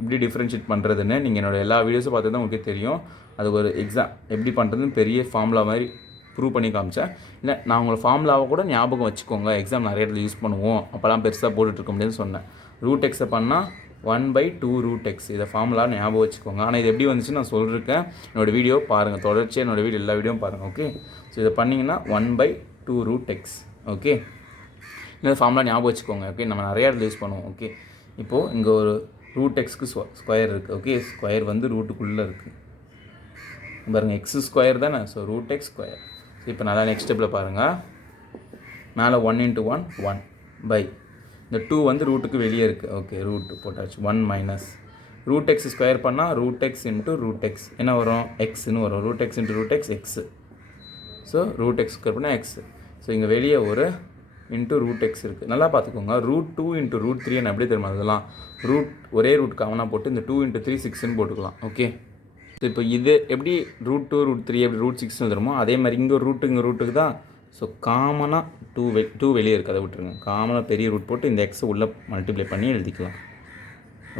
இப்படி டிஃப்ரென்ஷியேட் பண்ணுறதுன்னு. நீங்கள் என்னோடய எல்லா வீடியோஸும் பார்த்து தான் உங்களுக்கு தெரியும். அது ஒரு எக்ஸாம் எப்படி பண்ணுறதுன்னு பெரிய ஃபார்முலா மாதிரி ப்ரூவ் பண்ணி காமிச்சேன். இல்லை, நான் உங்களை ஃபார்முலாவை கூட ஞாபகம் வச்சுக்கோங்க, எக்ஸாம் நிறைய இடத்துல யூஸ் பண்ணுவோம், அப்போலாம் பெருசாக போட்டுட்ருக்க முடியும்னு சொன்னேன். √x பண்ணால் 1/2√x, இதை ஃபார்முலா ஞாபகம் வச்சுக்கோங்க. ஆனால் இது எப்படி வந்துச்சு நான் சொல்லியிருக்கேன், என்னோடய வீடியோ பாருங்கள், தொடர்ச்சியாக என்னோடய வீடியோ எல்லா வீடியோவும் பாருங்கள். ஓகே, ஸோ இதை பண்ணிங்கன்னா 1/2√x. ஓகே, இந்த ஃபார்முலா ஞாபகம் வச்சுக்கோங்க. ஓகே, நம்ம நிறைய இடத்துல யூஸ் பண்ணுவோம். ஓகே, இப்போது இங்கே ஒரு √xக்கு ஸ்கொயர் இருக்குது. ஓகே, ஸ்கொயர் வந்து ரூட்டுக்குள்ளே இருக்குது பாருங்கள், x² தானே, ஸோ √x². ஸோ இப்போ நல்லா நெக்ஸ்ட் ஸ்டெப்பில் பாருங்கள், மேலே 1 × 1 1 பை இந்த 2 வந்து ரூட்டுக்கு வெளியே இருக்குது. ஓகே, ரூட் போட்டாச்சு. 1 - √x² பண்ணால் √x × √x என்ன வரும், எக்ஸ்ன்னு வரும். √x × √x X. So √x² பண்ணால் எக்ஸ். ஸோ இங்கே வெளியே ஒரு √x இருக்குது. நல்லா பார்த்துக்கோங்க, √2 × √3 என்ன எப்படி தெரியுமா, அதெல்லாம் ஒரே ரூட் காமனாக போட்டு இந்த 2 × 3 6ன்னு போட்டுக்கலாம். ஓகே, ஸோ இப்போ இது எப்படி √2 √3 எப்படி √6 எழுதுறோமோ அதே மாதிரி இங்கே ஒரு இங்கே ரூட்டுக்கு தான். ஸோ காமனாக 2 வெளியே இருக்குது, அதை விட்டுருங்க. காமனாக பெரிய ரூட் போட்டு இந்த எக்ஸை உள்ளே மல்டிப்ளை பண்ணி எழுதிக்கலாம்.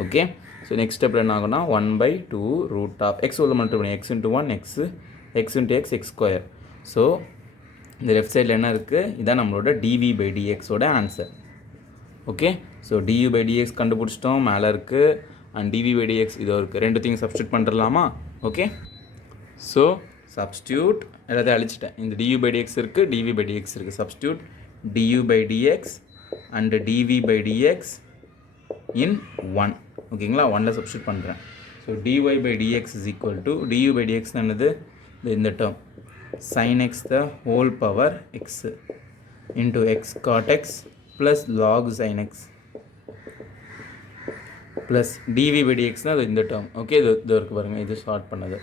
ஓகே, ஸோ நெக்ஸ்ட் ஸ்டெப்பில் என்ன ஆகுனா 1/2√(x) உள்ள மல்டிப்ளை பண்ணி x × 1 x × x x². So இந்த லெஃப்ட் சைடில் என்ன இருக்குது, இதான் நம்மளோட dv/dxோட ஆன்சர். ஓகே, ஸோ du/dx கண்டுபிடிச்சிட்டோம், மேலே இருக்குது, அண்ட் dv/dx இதோ இருக்குது. ரெண்டுத்தையும் சப்ஸ்டியூட் பண்ணிடலாமா? ஓகே, ஸோ சப்ஸ்டியூட் எல்லாத்தையும் அழிச்சிட்டேன். இந்த du/dx இருக்குது, dv/dx இருக்குது. சப்ஸ்டியூட் du/dx அண்ட் dv/dx இன் 1. ஓகேங்களா, 1ல் சப்ஸ்டியூட் பண்ணுறேன். So dy/dx is equal to du/dx என்னது, இந்த term sin x the whole power x into x cot x plus log sin x plus dv/dx இந்த டேர்ம். ஓகே, இது இருக்குது பாருங்கள், இது ஷார்ட் பண்ணது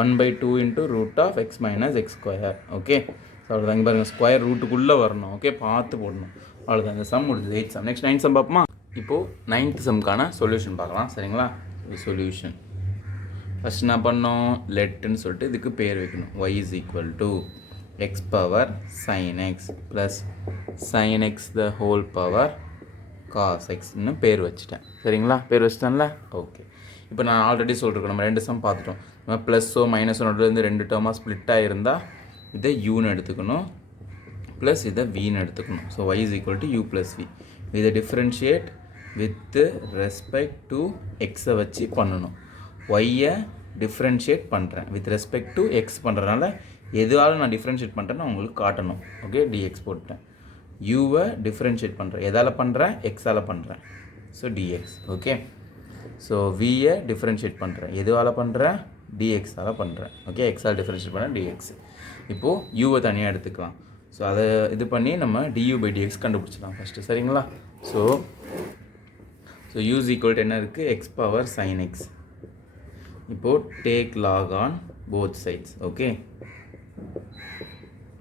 1/2 × √(x - x²). ஓகே, ஸோ அவ்வளோதான். இங்கே பாருங்கள், ஸ்கொயர் ரூட்டுக்குள்ளே வரணும். ஓகே, பார்த்து போடணும். அவ்வளோதான், இந்த சம் முடிஞ்சது. 8th some. Next 9th some பார்ப்போமா? இப்போது 9th சம்க்கான சொல்யூஷன் பார்க்கலாம். சரிங்களா, சொல்யூஷன் ஃபஸ்ட் என்ன பண்ணோம், லெட்டுன்னு சொல்லிட்டு இதுக்கு பேர் வைக்கணும். y is equal to x power sin x plus sin x the whole power cos xன்னு பேர் வச்சுட்டேன். சரிங்களா, பேர் வச்சுட்டேன்ல. ஓகே, இப்போ நான் ஆல்ரெடி சொல்லியிருக்கோம், நம்ம 2 சம் பார்த்துட்டோம். நம்ம ப்ளஸ்ஸோ மைனஸோ நடுவில் 2 டேர்மாக ஸ்ப்ளிட்டாக இருந்தால் இதை யூன்னு எடுத்துக்கணும், ப்ளஸ் இதை வின்னு எடுத்துக்கணும். So y is equal to u plus v. இதை டிஃப்ரென்ஷியேட் வித் ரெஸ்பெக்ட் டு எக்ஸை வச்சு பண்ணணும். ஒய்யை டிஃப்ரென்ஷியேட் பண்ணுறேன் வித் ரெஸ்பெக்ட் டு எக்ஸ் பண்ணுறதுனால எதுவாலும் நான் டிஃப்ரென்ஷியேட் பண்ணுறேன்னு உங்களுக்கு காட்டணும். ஓகே, dx போட்டேன். யூவை டிஃப்ரென்ஷியேட் பண்ணுறேன், எதால் பண்ணுறேன், எக்ஸால் பண்ணுறேன். So dx. ஓகே, ஸோ வியை டிஃப்ரென்ஷியேட் பண்ணுறேன், எதுவால் பண்ணுறேன், dxஆல் பண்ணுறேன். ஓகே, எக்ஸால் டிஃப்ரென்ஷியேட் பண்ணேன், dx. இப்போது யூவை தனியாக எடுத்துக்கலாம். ஸோ அதை இது பண்ணி நம்ம du/dx கண்டுபிடிச்சிடலாம் ஃபஸ்ட்டு. சரிங்களா, so u is equal to என்ன இருக்குது, x power sin x. இப்போது take log on both sides. Okay,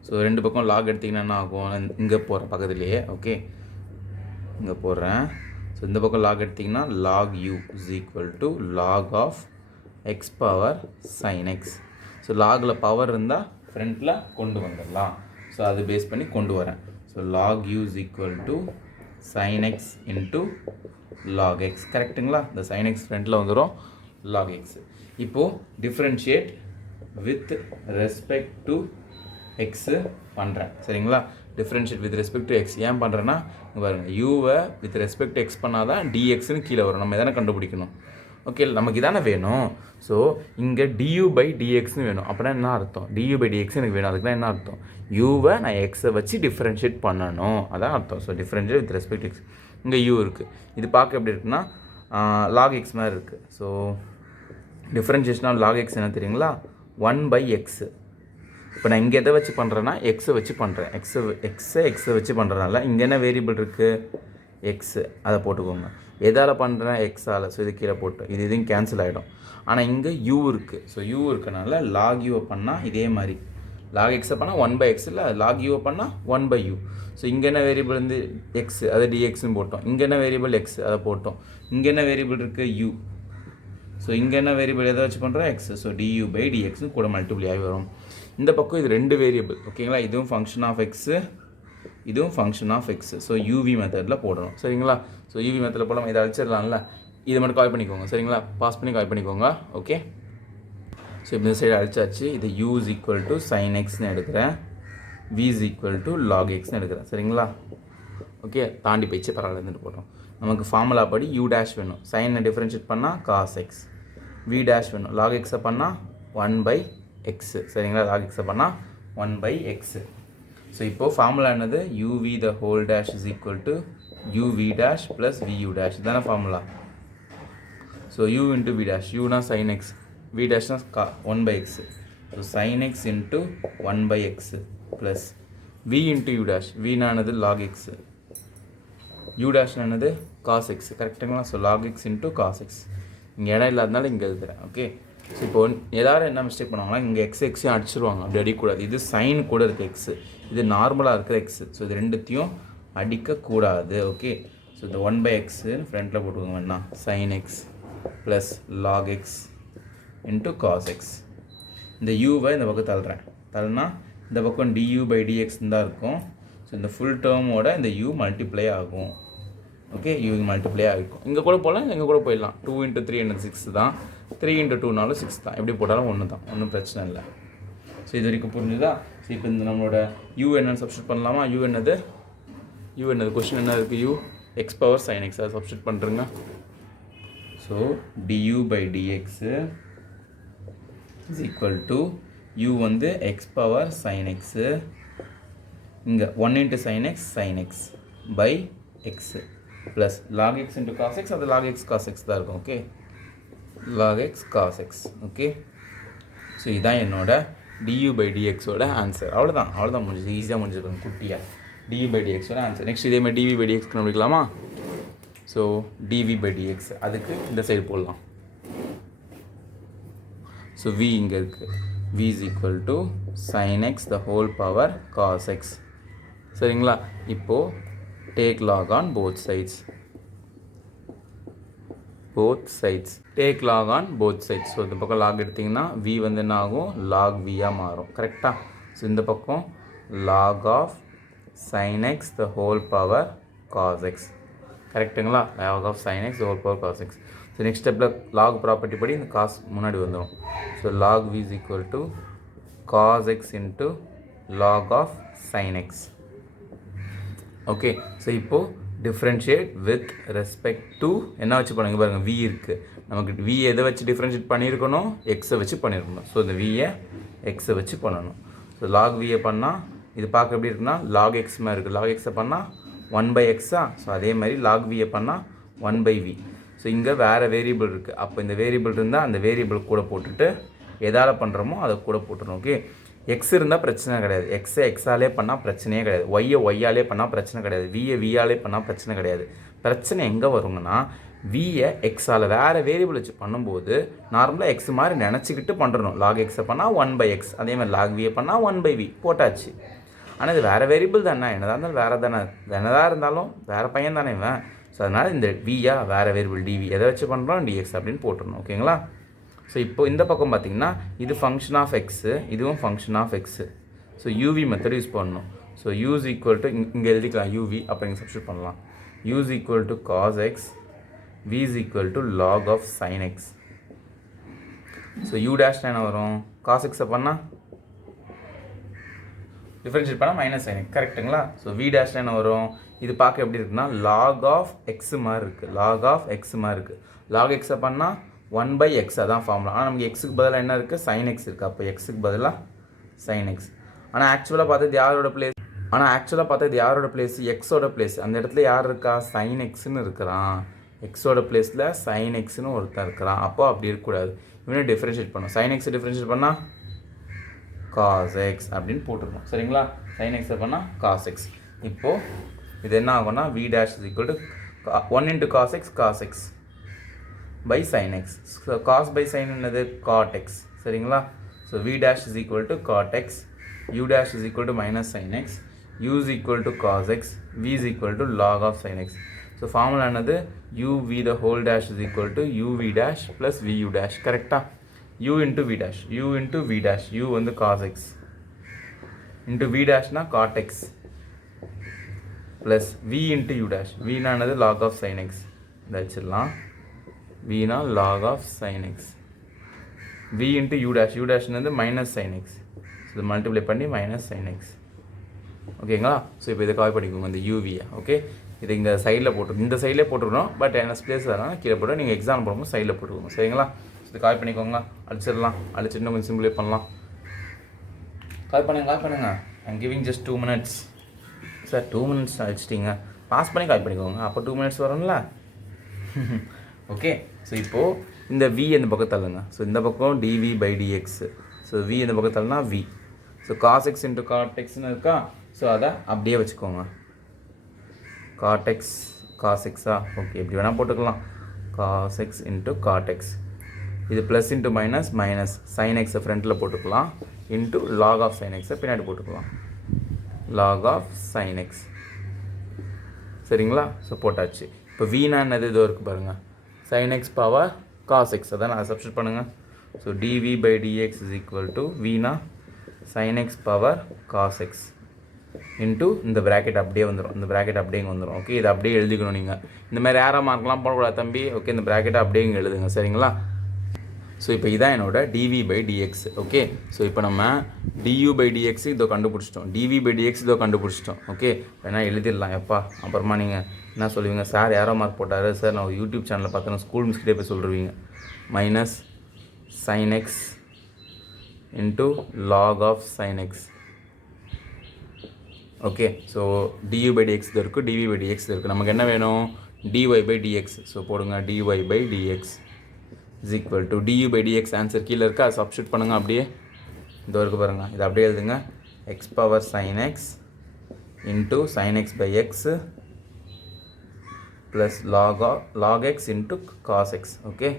so 2 பக்கம் லாக் எடுத்திங்கன்னா என்ன ஆகும், இங்கே போகிறேன் பக்கத்துலேயே. ஓகே, இங்கே போடுறேன். ஸோ இந்த பக்கம் லாக் எடுத்திங்கன்னா log u is equal to log of x power sin x. So லாகில் பவர் இருந்தால் ஃப்ரண்ட்டில் கொண்டு வந்துடலாம். ஸோ அது பேஸ் பண்ணி கொண்டு வரேன். So log u is equal to sin x into log x. கரெக்டுங்களா, இந்த sin x ஃப்ரண்ட்டில் வந்துடும், log x. இப்போது differentiate with respect to x பண்ணுறேன். சரிங்களா, differentiate with respect to X ஏன் பண்ணுறேன்னா, பாருங்கள், யூவை வித் ரெஸ்பெக்ட் டு எக்ஸ் பண்ணால் தான் டிஎக்ஸ்னு கீழே வரும். நம்ம எதனா கண்டுபிடிக்கணும். ஓகே, நமக்கு இதானே வேணும். ஸோ இங்கே du/dxன்னு வேணும். அப்படின்னா என்ன அர்த்தம்? du/dx எனக்கு வேணும். அதுக்குலாம் என்ன அர்த்தம்? யூவை நான் எக்ஸை வச்சு டிஃப்ரென்ஷியேட் பண்ணணும், அதான் அர்த்தம். So differentiate with respect X. இங்கே யூ இருக்குது. இது பார்க்க எப்படி இருக்குன்னா log x மாதிரி இருக்குது. So differentiation of log x என்ன தெரியுங்களா? 1/x. இப்போ நான் இங்கே எதை வச்சு பண்ணுறேன்னா எக்ஸை வச்சு பண்ணுறேன். எக்ஸை வச்சு பண்ணுறதுனால இங்கே என்ன வேரியபிள் இருக்குது? எக்ஸு. அதை போட்டுக்கோங்க. எதால் பண்ணுறேன்? எக்ஸால். ஸோ இது கீழே போட்டு இதையும் கேன்சல் ஆகிடும். ஆனால் இங்கே யூ இருக்குது. ஸோ யூ இருக்கனால லாக் யூவை பண்ணால் இதே மாதிரி லாக் எக்ஸை பண்ணால் 1/x இல்லை, லாக் யூவை பண்ணால் 1/u. ஸோ இங்கே என்ன வேரியபிள் வந்து எக்ஸு, அதை டிஎக்ஸ்னு போட்டோம். இங்கே என்ன வேரியபிள் எக்ஸ், அதை போட்டோம். இங்கே என்ன வேரியபிள் இருக்குது? யூ. ஸோ இங்கே என்ன வேரியபிள் எதை வச்சு பண்ணுறோம்? எக்ஸ். ஸோ du/dxன்னு கூட மல்டிப்ளை ஆகி வரும். இந்த பக்கம் இது 2 வேரியபிள். ஓகேங்களா? இதுவும் ஃபங்க்ஷன் ஆஃப் எக்ஸு, இதுவும் function of x. So U V மெத்தடில் போடணும். சரிங்களா? ஸோ யூவி மெத்தடில் போடாமல் இதை அழிச்சிடலாம்ல. இதை மட்டும் கால் பண்ணிக்கோங்க. சரிங்களா? பாஸ் பண்ணி கால் பண்ணிக்கோங்க. ஓகே, ஸோ இப்போ இந்த சைடு அழிச்சாச்சு. இது u is equal to sin xன்னு எடுக்கிறேன், v is equal to log xன்னு எடுக்கிறேன். சரிங்களா? ஓகே, தாண்டி போயிடுச்சு, பரவாயில்ல, இருந்துட்டு போட்டோம். நமக்கு ஃபார்முலா படி u டேஷ் வேணும். சைனை டிஃப்ரென்ஷியேட் பண்ணால் cos x, v டேஷ் வேணும். log xை பண்ணால் 1/x. சரிங்களா? log xை பண்ணால் 1/x. ஸோ இப்போது ஃபார்முலா என்னது? uv the whole dash is equal to uv dash plus vu dash. இதுதானே formula. So u into v dash, u னா sin x, v dash னா 1/x. So sin x into 1/x plus v into u dash, v நானது log x, u dash நானது cos x. கரெக்டுங்களா? So log x into cos x. இங்கே இடம் இல்லாதனால இங்கே எழுதுறேன். ஓகே, ஸோ இப்போ எல்லோரும் என்ன மிஸ்டேக் பண்ணுவாங்கன்னா இங்கே எக்ஸையும் அடிச்சிருவாங்க. அப்படி அடிக்கக்கூடாது. இது சைன் கூட இருக்குது எக்ஸு, இது நார்மலாக இருக்கிற எக்ஸு. ஸோ இது ரெண்டுத்தையும் அடிக்கக்கூடாது. ஓகே, ஸோ இந்த 1/xன்னு ஃப்ரண்ட்டில் போட்டுக்கோங்க. வேணா sin x plus log x into cos x. இந்த யூவை இந்த பக்கம் தள்ளுனா இந்த பக்கம் du/dx தான் இருக்கும். ஸோ இந்த ஃபுல் டேர்மோட இந்த u மல்டிப்ளை ஆகும். ஓகே, u மல்டிப்ளை ஆகிருக்கும். இங்கே கூட போகலாம், இங்கே கூட போயிடலாம். 2 × 3 = 6 தான், 3 × 2னாலும் 6 தான். எப்படி போட்டாலும் ஒன்று தான், ஒன்றும் பிரச்சனை இல்லை. ஸோ இது வரைக்கும் புரிஞ்சுதா? ஸோ இப்போ இந்த நம்மளோட u என்னன்னு சப்ஸ்டியூட் பண்ணலாமா? u என்னது? கொஸ்டின் என்ன இருக்குது? u x power sin x, அதை சப்ஸ்டியூட் பண்ணுறேங்க. So du/dx is equal to u வந்து x பவர் sin x, இங்கே 1 × sin x by x plus log x into cos x, அது log x cos x தான் இருக்கும். Okay, log x cos x. Okay, so இதான் என்னோட du/dxோட ஆன்சர். அவ்வளோதான் முடிஞ்சது. ஈஸியாக முடிஞ்சிருக்கும் குட்டியாக du/dxோட ஆன்சர். நெக்ஸ்ட் இதே மாதிரி dv/dx கண்டுபிடிக்கலாமா? ஸோ dv/dx அதுக்கு இந்த சைடு போடலாம். ஸோ v இங்கே இருக்குது. v is equal to sin x the whole power cos x. சரிங்களா? இப்போது take log on both sides. Take log on both sides. So இந்த பக்கம் log எடுத்திங்கன்னா v வந்து என்ன ஆகும்? log v மாறும். கரெக்டாக? ஸோ இந்த பக்கம் log of sin x the whole power cos x. கரெக்டுங்களா? log of sin x the whole power cos x. So next ஸ்டெப்பில் log ப்ராப்பர்ட்டி படி இந்த காஸ் முன்னாடி வந்துடும். So log v is equal to cos x into log of sin x. Okay, so இப்போது டிஃப்ரென்ஷியேட் வித் ரெஸ்பெக்ட் டு என்ன வச்சு பண்ணுங்க பாருங்கள். v இருக்குது, நமக்கு v எதை வச்சு டிஃப்ரென்ஷியேட் பண்ணியிருக்கணும்? எக்ஸை வச்சு பண்ணியிருக்கணும். ஸோ இந்த v-யை எக்ஸை வச்சு பண்ணணும். ஸோ log v-யை பண்ணால் இது பார்க்க எப்படி இருக்குன்னா log x மாதிரி இருக்குது. log x-ஐ பண்ணால் 1/x-ஆ? ஸோ அதே மாதிரி log v-யை பண்ணால் 1/v. ஸோ இங்கே வேறு வேரியபிள் இருக்குது. அப்போ இந்த வேரியபிள் இருந்தால் அந்த வேரியபிள் கூட போட்டுட்டு எதால் பண்ணுறோமோ அதை கூட போட்டுருணும். ஓகே, எக்ஸ் இருந்தால் பிரச்சனை கிடையாது. எக்ஸை எக்ஸாலே பண்ணால் பிரச்சனையே கிடையாது. ஒய்யை ஒய்யாலே பண்ணால் பிரச்சனை கிடையாது. வியை வியாலே பண்ணால் பிரச்சனை கிடையாது. பிரச்சனை எங்கே வருங்கன்னா வியை எக்ஸால் வேறு வேரியபிள் வச்சு பண்ணும்போது நார்மலாக எக்ஸ் மாதிரி நினச்சிக்கிட்டு பண்ணுறணும். லாக் எக்ஸை பண்ணால் 1/x, அதே மாதிரி லாக் வியை பண்ணால் 1/v போட்டாச்சு. ஆனால் இது வேறு வேரியபிள் தானே, என்னதான் இருந்தாலும் வேறு தானே, என்னதான் இருந்தாலும் வேறு பையன் தானே இவன். ஸோ அதனால் இந்த வியா வேறு வேரியபிள் டிவி எதை வச்சு பண்ணுறோம்? டிஎக்ஸ் அப்படின்னு போட்டுடணும். ஓகேங்களா? ஸோ இப்போ இந்த பக்கம் பார்த்திங்கன்னா இது ஃபங்க்ஷன் ஆஃப் எக்ஸு, இதுவும் function of x. So u v method use பண்ணணும். So u is equal to இங்கே எழுதிக்கலாம் uv, அப்போ இங்கே சப்ஸ்டியூட் பண்ணலாம். u is equal to cos x, v is equal to log of sin x. So u dash என்ன வரும்? cos x பண்ணால் டிஃப்ரென்ஷியேட் பண்ணால் மைனஸ் sin x. கரெக்டுங்களா? ஸோ v dash என்ன வரும்? இது பார்க்க எப்படி இருக்குன்னா log of x மாதிரி இருக்குது. log of x மாதிரி இருக்குது. log x பண்ணால் 1/x அதான் ஃபார்முலா. ஆனால் நமக்கு எக்ஸுக்கு பதிலாக என்ன இருக்குது, sin x இருக்குது. அப்போ எக்ஸுக்கு பதிலாக sin x. ஆனால் ஆக்சுவலாக பார்த்தா இது யாரோட பிளேஸ், எக்ஸோட பிளேஸ். அந்த இடத்துல யார் இருக்கா, sin xன்னு இருக்கிறான். எக்ஸோட பிளேஸில் sin xன்னு ஒருத்தர் இருக்கிறான். அப்போ அப்படி இருக்கக்கூடாது, இவனை டிஃப்ரென்ஷியேட் பண்ணணும். sin x டிஃப்ரென்ஷியேட் பண்ணால் cos x அப்படின்னு போட்டுருக்கோம். சரிங்களா, sin x பண்ணால் cos x. இப்போது இது என்ன ஆகும்னா v dash is equal to 1 into cos x by sin x. So cos by sin என்னது, cot x. சரிங்களா, so v dash is equal to cot x, u dash is equal to minus sin x, u is equal to cos x, v is equal to log of sin x. So formula என்னது, uv the whole dash is equal to uv dash plus vu dash. கரெக்டாக, u into v dash, u வந்து cos x into v dashனா cot x plus v into u dash, v நானது log of sin x. இதை வச்சிடலாம், v னா log of sin x, v into u dash என்னது minus sin x. ஸோ இதை மல்டிப்ளை பண்ணி minus sin x. ஓகேங்களா, ஸோ இப்போ இதை காப்பி பண்ணிக்கோங்க இந்த uv-யை. ஓகே, இது இங்கே சைடில் போட்டு இந்த சைட்லேயே போட்டுருக்கணும், பட் என்ன ஸ்பேஸ் வரலாம் கீழே போட்டு நீங்கள் எக்ஸாம் போடும்போது சைடில் போட்டுக்கோங்க. சரிங்களா, இது காப்பி பண்ணிக்கோங்க, அடிச்சிடலாம். அடிச்சுட்டு கொஞ்சம் சிம்பிளை பண்ணலாம். காப்பி பண்ணுங்க. I'm giving just 2 minutes. Sir 2 minutes அடிச்சிட்டிங்க, பாஸ் பண்ணி காப்பி பண்ணிக்கோங்க, அப்போ 2 minutes வரும்ல. ஓகே, ஸோ இப்போது இந்த v இந்த பக்கம் தள்ளுங்க. ஸோ இந்த பக்கம் dv/dx. ஸோ v இந்த பக்கம் தள்ளுனா v. So cos x into cot xன்னு இருக்கா, ஸோ அதை அப்படியே வச்சுக்கோங்க. cot x cos x-ஆ, ஓகே இப்படி வேணால் போட்டுக்கலாம். cos x into cot x, இது plus into minus sin x ஃப்ரண்ட்டில் போட்டுக்கலாம், into log of sin x பின்னாடி போட்டுக்கலாம். log of sin x. சரிங்களா, ஸோ போட்டாச்சு. இப்போ v-னா என்னது, இதோ இருக்குது பாருங்கள், sin x power cos x. அதான் நான் சப்ஸ்டிட் பண்ணுங்கள். So dv/dx is equal to v-னா sin x power cos x into இந்த ப்ராக்கெட் அப்படியே வந்துடும், இந்த ப்ராக்கெட் அப்படியே இங்கே வந்துடும். ஓகே, இதை அப்படியே எழுதிக்கணும் நீங்கள். இந்த மாதிரி ஏரோ மார்க்லாம் போடக்கூடாது தம்பி. ஓகே, இந்த ப்ராக்கெட்டை அப்படியே இங்கே எழுதுங்க. சரிங்களா, ஸோ இப்போ இதான் என்னோட dv/dx. ஓகே, ஸோ இப்போ நம்ம du/dx இதோ கண்டுபிடிச்சிட்டோம், dv/dx இதோ கண்டுபிடிச்சிட்டோம். ஓகே, வேணால் எழுதிடலாம். எப்பா அப்புறமா நீங்கள் என்ன சொல்லுவீங்க, சார் ஏரோ மார்க் போட்டார் சார், நான் யூடியூப் சேனலில் பார்த்தேன்னா ஸ்கூல் மிஸ்கிட்டே போய் சொல்லிடுவீங்க. மைனஸ் sin x இன்ட்டு log of sin x. Okay, so du/dx இது இருக்குது, dv/dx இது இருக்குது. நமக்கு என்ன வேணும், dy/dx. ஸோ போடுங்க dy/dx is equal to du/dx. Answer கீழே இருக்கா, சப்ஸ்டியூட் பண்ணுங்கள். அப்படியே இதோ இருக்குது பாருங்கள், இது அப்படியே எழுதுங்க. x power sin x into sin x by x plus log x into cos x. Okay,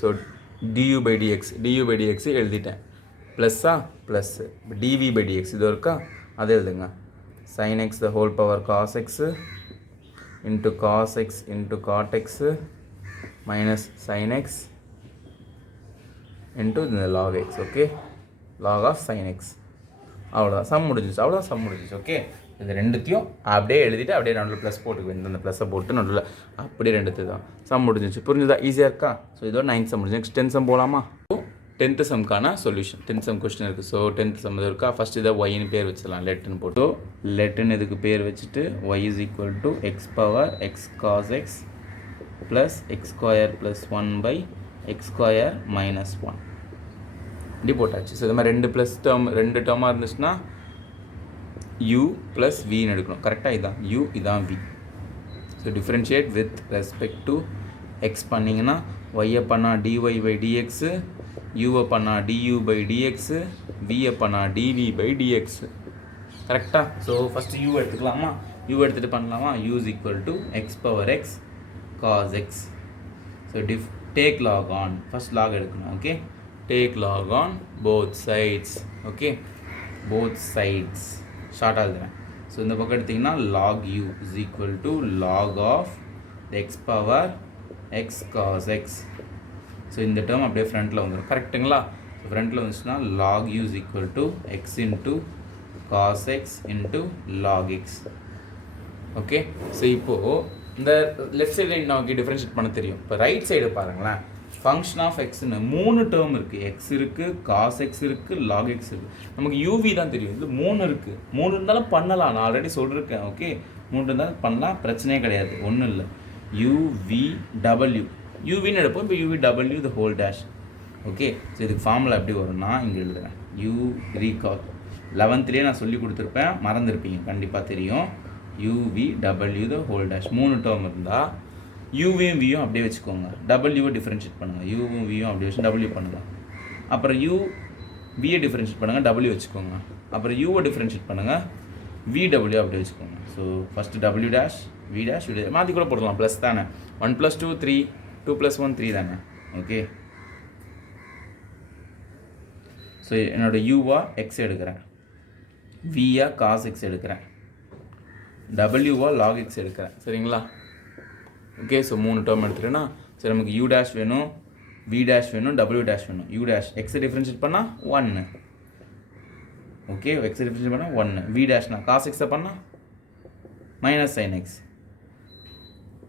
so du/dx எழுதிட்டேன். ப்ளஸ்ஸா ப்ளஸ் dv/dx இதோ இருக்கா, அது எழுதுங்க. sin x the whole power cos x into cos x into cot x minus sin x into the log x. Okay, log of sin x. அவ்வளோதான், சம் முடிஞ்சிச்சு. ஓகே, இது ரெண்டுத்தையும் அப்படியே எழுதிட்டு அப்படியே நடுவில் ப்ளஸ் போட்டுக்குவேன். இந்த ப்ளஸ்ஸை போட்டு நடுவில் அப்படியே ரெண்டுத்து தான் சம் முடிஞ்சிச்சு. புரிஞ்சுதா, ஈஸியாக இருக்கா. ஸோ இதோ 9th சம் முடிஞ்சு. நெக்ஸ்ட் 10th சம் போகலாமா. 10th சம்க்கான சொல்யூஷன், 10th சம் கொஸ்டின் இருக்குது. ஸோ 10th சம் இது இருக்கா, ஃபஸ்ட் இதை ஒய்னு பேர் வச்சிடலாம், லெட்டுன்னு போட்டு. லெட்டுன்னு இதுக்கு பேர் வச்சுட்டு y is equal to x power x cos x plus x square plus 1 by x square minus 1 இப்படி போட்டாச்சு. ஸோ இது மாதிரி ரெண்டு டேர்மாக இருந்துச்சுன்னா u plus vன்னு எடுக்கணும். கரெக்டாக இதான் u, இதான் v. So differentiate with respect to x பண்ணிங்கன்னா y பண்ணால் dy/dx, u பண்ணால் du/dx, v பண்ணால் dv/dx. கரெக்டாக. ஸோ ஃபஸ்ட்டு u எடுத்துக்கலாமா, u எடுத்துகிட்டு பண்ணலாமா. u is equal to x power x cos x. So take log on, first log எடுக்கணும். Okay, take log on both sides. Okay, both sides ஷார்ட்டாக எழுதுறேன். ஸோ இந்த பக்கம் எடுத்திங்கன்னா log u is equal to log of x power x cos x. So இந்த டேர்ம் அப்படியே ஃப்ரண்ட்டில் வந்துடும். கரெக்டுங்களா. ஸோ ஃப்ரண்ட்டில் வந்துச்சுன்னா log u is equal to x into cos x into log x. Okay, so இப்போது இந்த லெஃப்ட் சைடில் நமக்கு டிஃப்ரென்ஷியேட் பண்ண தெரியும். இப்போ ரைட் சைடு பாருங்களேன், ஃபங்க்ஷன் ஆஃப் எக்ஸ்னு 3 டேர்ம் இருக்குது. எக்ஸ் இருக்குது, காஸ் எக்ஸ் இருக்குது, லாக் எக்ஸ் இருக்குது. நமக்கு யூவி தான் தெரியும். இதில் 3 இருக்குது. 3 இருந்தாலும் பண்ணலாம், நான் ஆல்ரெடி சொல்லியிருக்கேன். ஓகே, 3 இருந்தாலும் பண்ணலாம், பிரச்சனையே கிடையாது, ஒன்றும் இல்லை. யூவிடபிள்யூ யூவின்னு எடுப்போம். இப்போ யூவி டபிள்யூ த ஹோல் டேஷ். ஓகே, ஸோ இதுக்கு ஃபார்முலா எப்படி வரும்னா இங்கே எழுதுகிறேன். யூ ரீகால் 11லேயே நான் சொல்லி கொடுத்துருப்பேன், மறந்துருப்பீங்க, கண்டிப்பாக தெரியும். யூவி டபிள்யூ த ஹோல் டேஷ் 3 டேர்ம் இருந்தால் யூவியும் வியும் அப்படியே வச்சுக்கோங்க. டபிள்யூவை டிஃப்ரென்ஷியேட் பண்ணுங்கள். யூவும் வியும் அப்படியே வச்சு டபிள்யூ பண்ணுங்கள். அப்புறம் யூ வியை டிஃப்ரென்ஷியேட் பண்ணுங்கள், டபிள்யூ வச்சுக்கோங்க. அப்புறம் யூவை டிஃப்ரென்ஷியேட் பண்ணுங்கள், வி டபிள்யூ அப்படியே வச்சுக்கோங்க. So first W dash V dash V dash மாற்றி கூட போடலாம், ப்ளஸ் தானே. 1 + 2 3, 2 + 1 3 தானே. ஓகே, ஸோ என்னோட யூவா எக்ஸ் எடுக்கிறேன், வியா காஸ் எக்ஸ் எடுக்கிறேன், டபிள்யூவா லாக் எக்ஸ் எடுக்கிறேன். சரிங்களா? ஓகே, ஸோ 3 டேர்ம் எடுத்துட்டேன்னா சரி, நமக்கு யூ டேஷ் வேணும், வி டேஷ் வேணும், டபிள்யூ டேஷ் வேணும். யூ டேஷ் எக்ஸை டிஃப்ரென்ஷியேட் பண்ணால் 1. ஓகே, எக்ஸை டிஃப்ரென்ஷியேட் பண்ணால் 1. வி டேஷ்னா காஸ் எக்ஸை பண்ணால் minus sine X.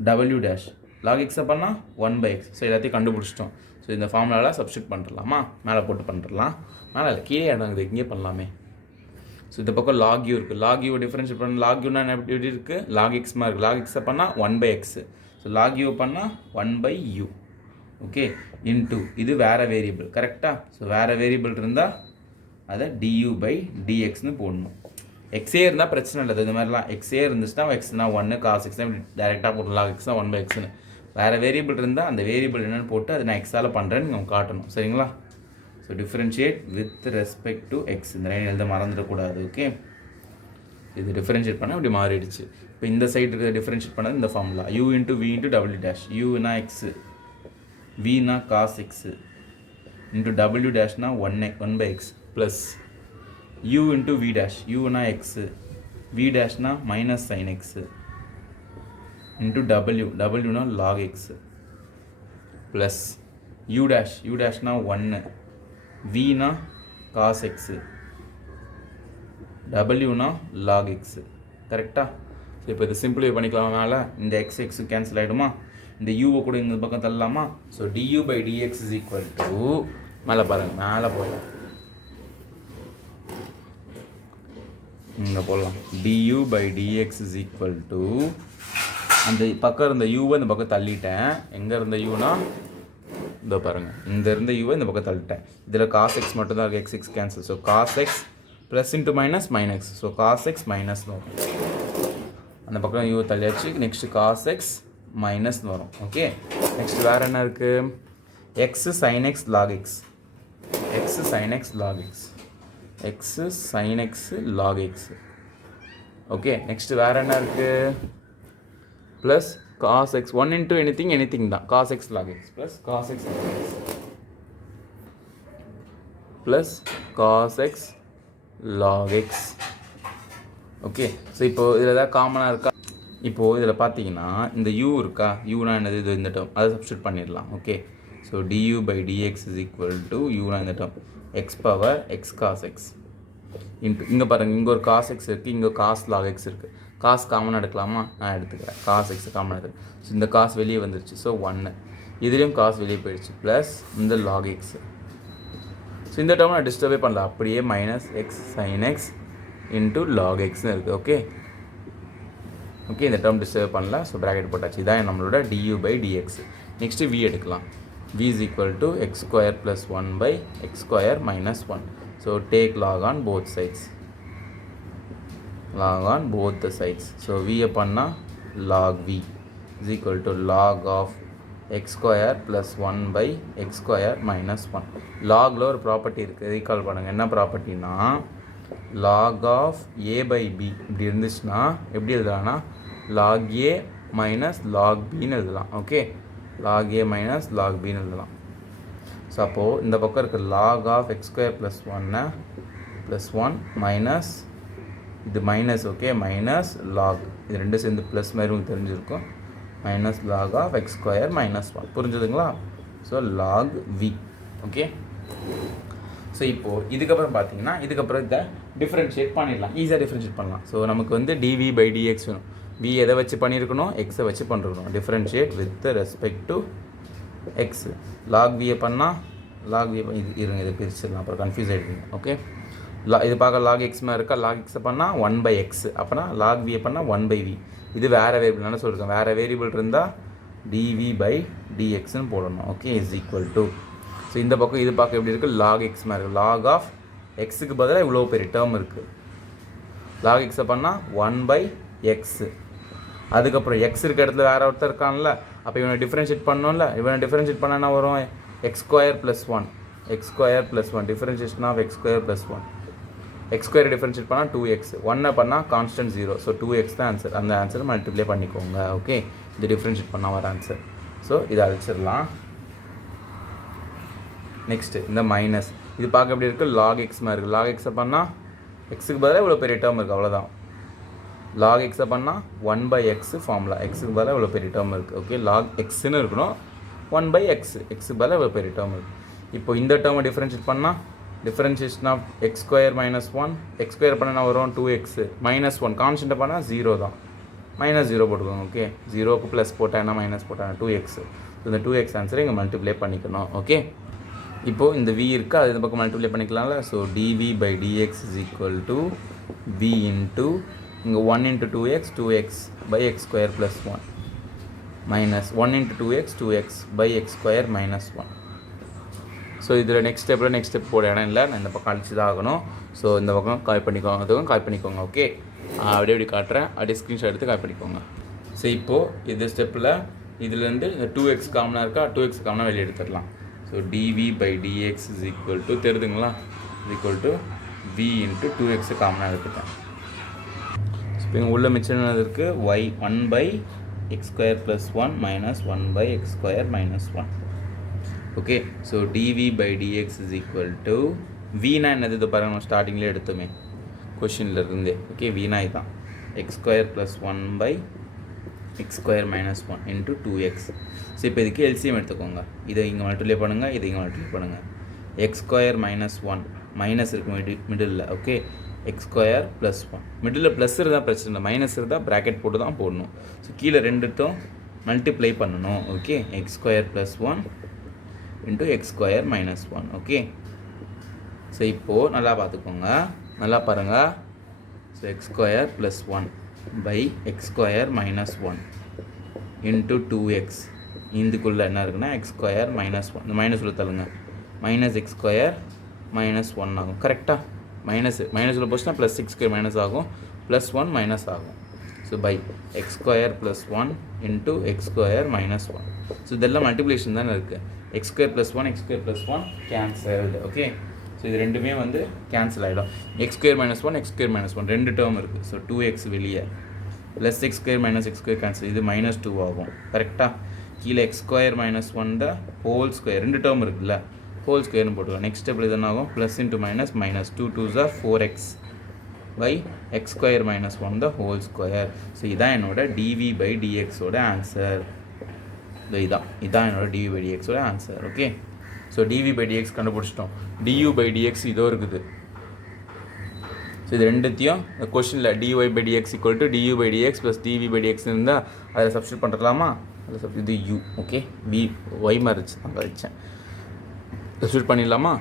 W dash log எக்ஸை பண்ணால் 1/x. ஸோ எல்லாத்தையும் கண்டுபிடிச்சிட்டோம். ஸோ இந்த ஃபார்முலாவில் சப்ஸ்டியூட் பண்ணிடலாமா? மேலே போட்டு பண்ணிடலாம். மேலே கீழே இடங்குது, இங்கே பண்ணலாமே. ஸோ இந்த பக்கம் லாக் யூ இருக்குது. லாக் யூ டிஃப்ரென்ஷியேட் பண்ண லாக் யூனா எப்படி இருக்குது? லாக் எக்ஸ்மா இருக்குது. லாக் எக்ஸை பண்ணால் 1/x. ஸோ லாக் யூ பண்ணால் 1/u. ஓகே, இன்டூ இது வேறு வேரியபிள், கரெக்டாக? ஸோ வேறு வேரியபிள் இருந்தால் அதை du/dxன்னு போடணும். எக்ஸே இருந்தால் பிரச்சனை இல்லை. இது மாதிரிலாம் எக்ஸே இருந்துச்சுன்னா எக்ஸ்னா 1, காஸ் எக்ஸ்னா டேரெக்டாக போடணும். லாக் எக்ஸ்னா 1/xன்னு. வேறு வேரியபிள் இருந்தால் அந்த வேரியபிள் என்னென்னு போட்டு அதை நான் எக்ஸால் பண்ணுறேன்னு நீங்கள் காட்டணும். சரிங்களா? So differentiate with respect to X. இந்த லைன் எழுத மறந்துடக்கூடாது. ஓகே, இது டிஃப்ரென்ஷியேட் பண்ணால் இப்படி மாறிடுச்சு. இப்போ இந்த சைடு டிஃப்ரென்ஷியேட் பண்ணது இந்த formula u × v × w dash. யூனா எக்ஸு, வினா காஸ் எக்ஸு, இன்ட்டு w டேஷ்னா 1/x plus u × v dash. யூனா எக்ஸு, v டேஷ்னா மைனஸ் சைன் எக்ஸு, இன்ட்டு டபிள்யூனா லாக் எக்ஸு ப்ளஸ் u டேஷ்னா 1, வினா காஸ் எக்ஸு, டபிள்யூனா லாக் எக்ஸு. கரெக்டாக? ஸோ இப்போ இது சிம்பிளிஃபை பண்ணிக்கலாம். மேலே இந்த எக்ஸ் கேன்சல் ஆகிடுமா? இந்த யூவை கூட இந்த பக்கம் தள்ளலாமா? ஸோ du/dx = மேலே பாருங்கள், மேலே போடலாம், இங்கே போடலாம். du/dx = அந்த பக்கம் இருந்த யூவை இந்த பக்கம் தள்ளிட்டேன். எங்கே இருந்த யூனா இதோ பாருங்கள், இந்த இருந்த யூவை இந்த பக்கம் தள்ளிட்டேன். இதில் காஸ் எக்ஸ் மட்டும் தான் இருக்குது, X cancel. So cos X plus into minus minus. So cos X minus வரும். அந்த பக்கம் யூவை தள்ளியாச்சு. நெக்ஸ்ட்டு காஸ் எக்ஸ் மைனஸ்னு வரும். ஓகே, நெக்ஸ்ட் வேறு என்ன இருக்குது? X sine X log X. X sine X log X. X sine X log X. Okay, next வேறு என்ன இருக்குது? ப்ளஸ் காஸ் எக்ஸ் 1 × எனிதிங் தான். Cos X log X plus cos X log X plus cos X log X. Okay, so இப்போது இதில் ஏதாவது காமனாக இருக்கா? இப்போது இதில் பார்த்தீங்கன்னா இந்த யூ இருக்கா? யூனா என்னது? இது இந்த டேர்ம், அதை சப்ஸ்டியூட் பண்ணிடலாம். ஓகே, ஸோ du/dx = யூனா இந்த term X power X cos X into இங்கே பாருங்கள், இங்கே ஒரு காஸ் எக்ஸ் இருக்குது, இங்கே காஸ் லாக் எக்ஸ் இருக்குது. காஸ் காமன் எடுக்கலாமா? நான் எடுத்துக்கிறேன். காஸ் எக்ஸ் காமன் எடுத்துக்கிறேன். ஸோ இந்த காஸ் வெளியே வந்துருச்சு. ஸோ 1. இதுலேயும் காஸ் வெளியே போயிடுச்சு. ப்ளஸ் இந்த லாக் எக்ஸு. ஸோ இந்த டேர்ம் நான் டிஸ்டர்பே பண்ணல, அப்படியே minus X sine X into log எக்ஸ்னு இருக்குது. ஓகே, ஓகே, இந்த டேர்ம் டிஸ்டர்ப் பண்ணல. ஸோ ப்ராக்கெட் போட்டாச்சு. இதான் நம்மளோட du/dx. நெக்ஸ்ட்டு v எடுக்கலாம். v = x² + 1/x² - 1. So take log on both sides. log on both the sides. So v பண்ணா log v = log of x² + 1/x² - 1. logல ஒரு ப்ராப்பர்ட்டி இருக்குது, ரீகால் பண்ணுங்கள். என்ன ப்ராப்பர்ட்டினா log of a/b இப்படி இருந்துச்சுன்னா எப்படி எழுதலாம்னா log a - log bன்னு எழுதலாம். ஓகே, log a - log bன்னு எழுதலாம். ஸோ அப்போது இந்த பக்கம் இருக்குது log of x² + 1 + 1 மைனஸ் இது மைனஸ். ஓகே, மைனஸ் லாக், இது ரெண்டும் சேர்ந்து ப்ளஸ் மாதிரி உங்களுக்கு தெரிஞ்சிருக்கும். Minus log of x² - 1. புரிஞ்சுதுங்களா? So log v. Okay, so இப்போது இதுக்கப்புறம் பார்த்தீங்கன்னா இதுக்கப்புறம் இதை டிஃப்ரென்ஷியேட் பண்ணிடலாம். ஈஸியாக டிஃப்ரென்ஷியேட் பண்ணலாம். ஸோ நமக்கு வந்து dv/dx வேணும். v எதை வச்சு பண்ணியிருக்கணும்? எக்ஸை வச்சு பண்ணிருக்கணும். Differentiate with respect to x. Log வியை பண்ணால் லாக் வி இது இருங்க, இதை பிரிச்சிடலாம், அப்புறம் கன்ஃபியூஸ் ஆகிடுவீங்க. ஓகே, இது பார்க்க லாக் எக்ஸ் மாதிரி இருக்கா? லாக் எக்ஸை பண்ணால் 1/x. அப்போனா லாக் வியை பண்ணால் 1/v. இது வேறு வேரியபிள். என்ன சொல்லியிருக்கேன்? வேறு வேரியபிள் இருந்தால் டிவி பை டிஎக்ஸ்னு போடணும். Okay, is equal to, so இந்த பக்கம் இது பார்க்க எப்படி இருக்குது, லாக் எக்ஸ் மாதிரி இருக்குது. லாக் ஆஃப் எக்ஸுக்கு பதிலாக இவ்வளோ பெரிய டேர்ம் இருக்குது. லாக் எக்ஸை பண்ணால் 1/x. அதுக்கப்புறம் எக்ஸ் இருக்க இடத்துல வேறு ஒருத்தர் இருக்கான்ல, அப்போ இவனை டிஃப்ரென்ஷியேட் பண்ணோம்ல, இவனை டிஃப்ரென்ஷியேட் பண்ணால் என்ன வரும், x² + 1, x² + 1, differentiation of x² + 1, x² differentiate பண்ணால் 2x, 1 பண்ணால் கான்ஸ்டன்ட் 0, ஸோ 2x தான் ஆன்சர். அந்த ஆன்சரை மல்டிப்ளை பண்ணிக்கோங்க. ஓகே, இது டிஃப்ரென்ஷியேட் பண்ணால் வர ஆன்சர். ஸோ இதை அழிச்சிடலாம். நெக்ஸ்ட்டு இந்த மைனஸ், இது பார்க்க எப்படி இருக்குது, லாக் எக்ஸ் மாதிரி இருக்குது. லாக் எக்ஸை பண்ணால் எக்ஸுக்கு பதிலாக இவ்வளோ பெரிய டேர்ம் இருக்குது, அவ்வளோதான். லாக் எக்ஸை பண்ணால் 1/x ஃபார்முலா, எக்ஸுக்கு பதிலாக இவ்வளோ பெரிய டேர்ம் இருக்குது. ஓகே, லாக் எக்ஸ்ன்னு இருக்கணும், 1/x, எக்ஸுக்கு பதிலாக இவ்வளோ பெரிய டேர்ம் இருக்குது. இப்போ இந்த டேர்மை டிஃப்ரென்ஷியேட் பண்ணால் டிஃப்ரென்ஷியேஷன் ஆஃப் x² - 1, x² பண்ணால் வரும் 2x, -1 கான்ஸ்டன்ட்டை பண்ணால் 0 தான், -0 போட்டுக்கோங்க. ஓகே, 0க்கு ப்ளஸ் போட்டால் என்ன, மைனஸ் போட்டால் 2x. இந்த 2x ஆன்சரை இங்கே மல்டிப்ளை பண்ணிக்கணும். ஓகே, இப்போது இந்த v இருக்குது, அது இந்த பக்கம் மல்டிப்ளை பண்ணிக்கலாம்ல. So dv by dx is equal to v into இங்கே 1 into 2x 2x by x² plus 1 minus 1 into 2x 2x by x² minus 1. So இதில் நெக்ஸ்ட் ஸ்டெப் போட இடம் இல்லை, நான் இந்த பக்கம் அழிச்சு தான் ஆகணும். ஸோ இந்த பக்கம் கால் பண்ணிக்கோங்க, அதுவும் கால் பண்ணிக்கோங்க. ஓகே, அப்படியே இப்படி காட்டுறேன், அப்படியே ஸ்க்ரீன்ஷாட் எடுத்து கால் பண்ணிக்கோங்க. ஸோ இப்போது இந்த ஸ்டெப்பில் இதுலேருந்து இந்த 2x காமனாக இருக்கா, 2x காமனாக வெளியே எடுத்துடலாம். So dv by dx is equal to, தெரியுதுங்களா, is equal to v into 2x காமனாக எடுத்துட்டேன். ஸோ இப்போ இங்கே உள்ள மிச்சம் இருக்குது y 1/x² plus 1 minus 1/x² minus 1. Okay, so dv by dx is equal to, vனா என்னது, இது பாருங்கள் நம்ம ஸ்டார்டிங்லேயே எடுத்தோமே கொஷினில் இருந்தே. ஓகே, vனா இதுதான் x² plus 1/x² minus 1 into 2x. So இப்போ இதுக்கு எல்சிஎம் எடுத்துக்கோங்க, இதை இங்கே மல்டிப்ளை பண்ணுங்கள், இதை இங்கே மல்டிப்ளை பண்ணுங்கள். x² minus 1, மைனஸ் இருக்குது middle. Okay, x² plus 1, middle plus இருந்தால் பிரச்சனை இல்லை, மைனஸ் இருந்தால் ப்ராக்கெட் போட்டு தான் போடணும். ஸோ கீழே ரெண்டுத்தும் மல்டிப்ளை பண்ணணும். Okay, x² plus 1 into x² minus 1. Okay, so இப்போது நல்லா பார்த்துக்கோங்க, நல்லா பாருங்கள். So x² plus 1 by x² minus 1 into 2x, இதுக்குள்ளே என்ன இருக்குன்னா x² minus 1, இந்த மைனஸ் உள்ள தள்ளுங்க, மைனஸ் x² minus 1 ஆகும். கரெக்டாக மைனஸ் உள்ள போச்சுன்னா ப்ளஸ் x² மைனஸ் ஆகும், ப்ளஸ் 1 மைனஸ் ஆகும். So by x² plus 1 into x² minus 1. So இதெல்லாம் மல்டிப்ளிகேஷன் தானே இருக்குது. x² plus 1 x² plus 1 cancelled. Okay, so இது ரெண்டுமே வந்து கேன்சல் ஆகிடும். x² minus 1 x² minus 1 ரெண்டு டேர்ம் இருக்குது. ஸோ 2x வெளியே, plus x² minus x² cancel, இது -2 ஆகும். கரெக்டாக கீழே x² minus 1 the whole square, ரெண்டு டேர்ம் இருக்குல்ல, ஹோல் ஸ்கொயர்னு போட்டுக்கலாம். நெக்ஸ்ட் ஸ்டெப்பில் இது என்ன ஆகும், plus into minus, -2 2s are 4x by x² minus 1 the whole square. So இதான் என்னோட dv by dx ஓட ஆன்சர். இதான் என்னோட dv by dx ஓட answer. Okay, so dv by dx கண்டுபிடிச்சிட்டோம். du by dx இதோ இருக்குது. ஸோ இது ரெண்டுத்தையும் கொஷனில் dy by dx equal to du by dx plus dv by dx இருந்தால் அதை சப்ஸ்டியூட் பண்ணுறலாமா, அதில் இது u. ஓகே, v y மாறிச்சு அங்கே வச்சேன், சப்ஸ்டியூட் பண்ணிடலாமா.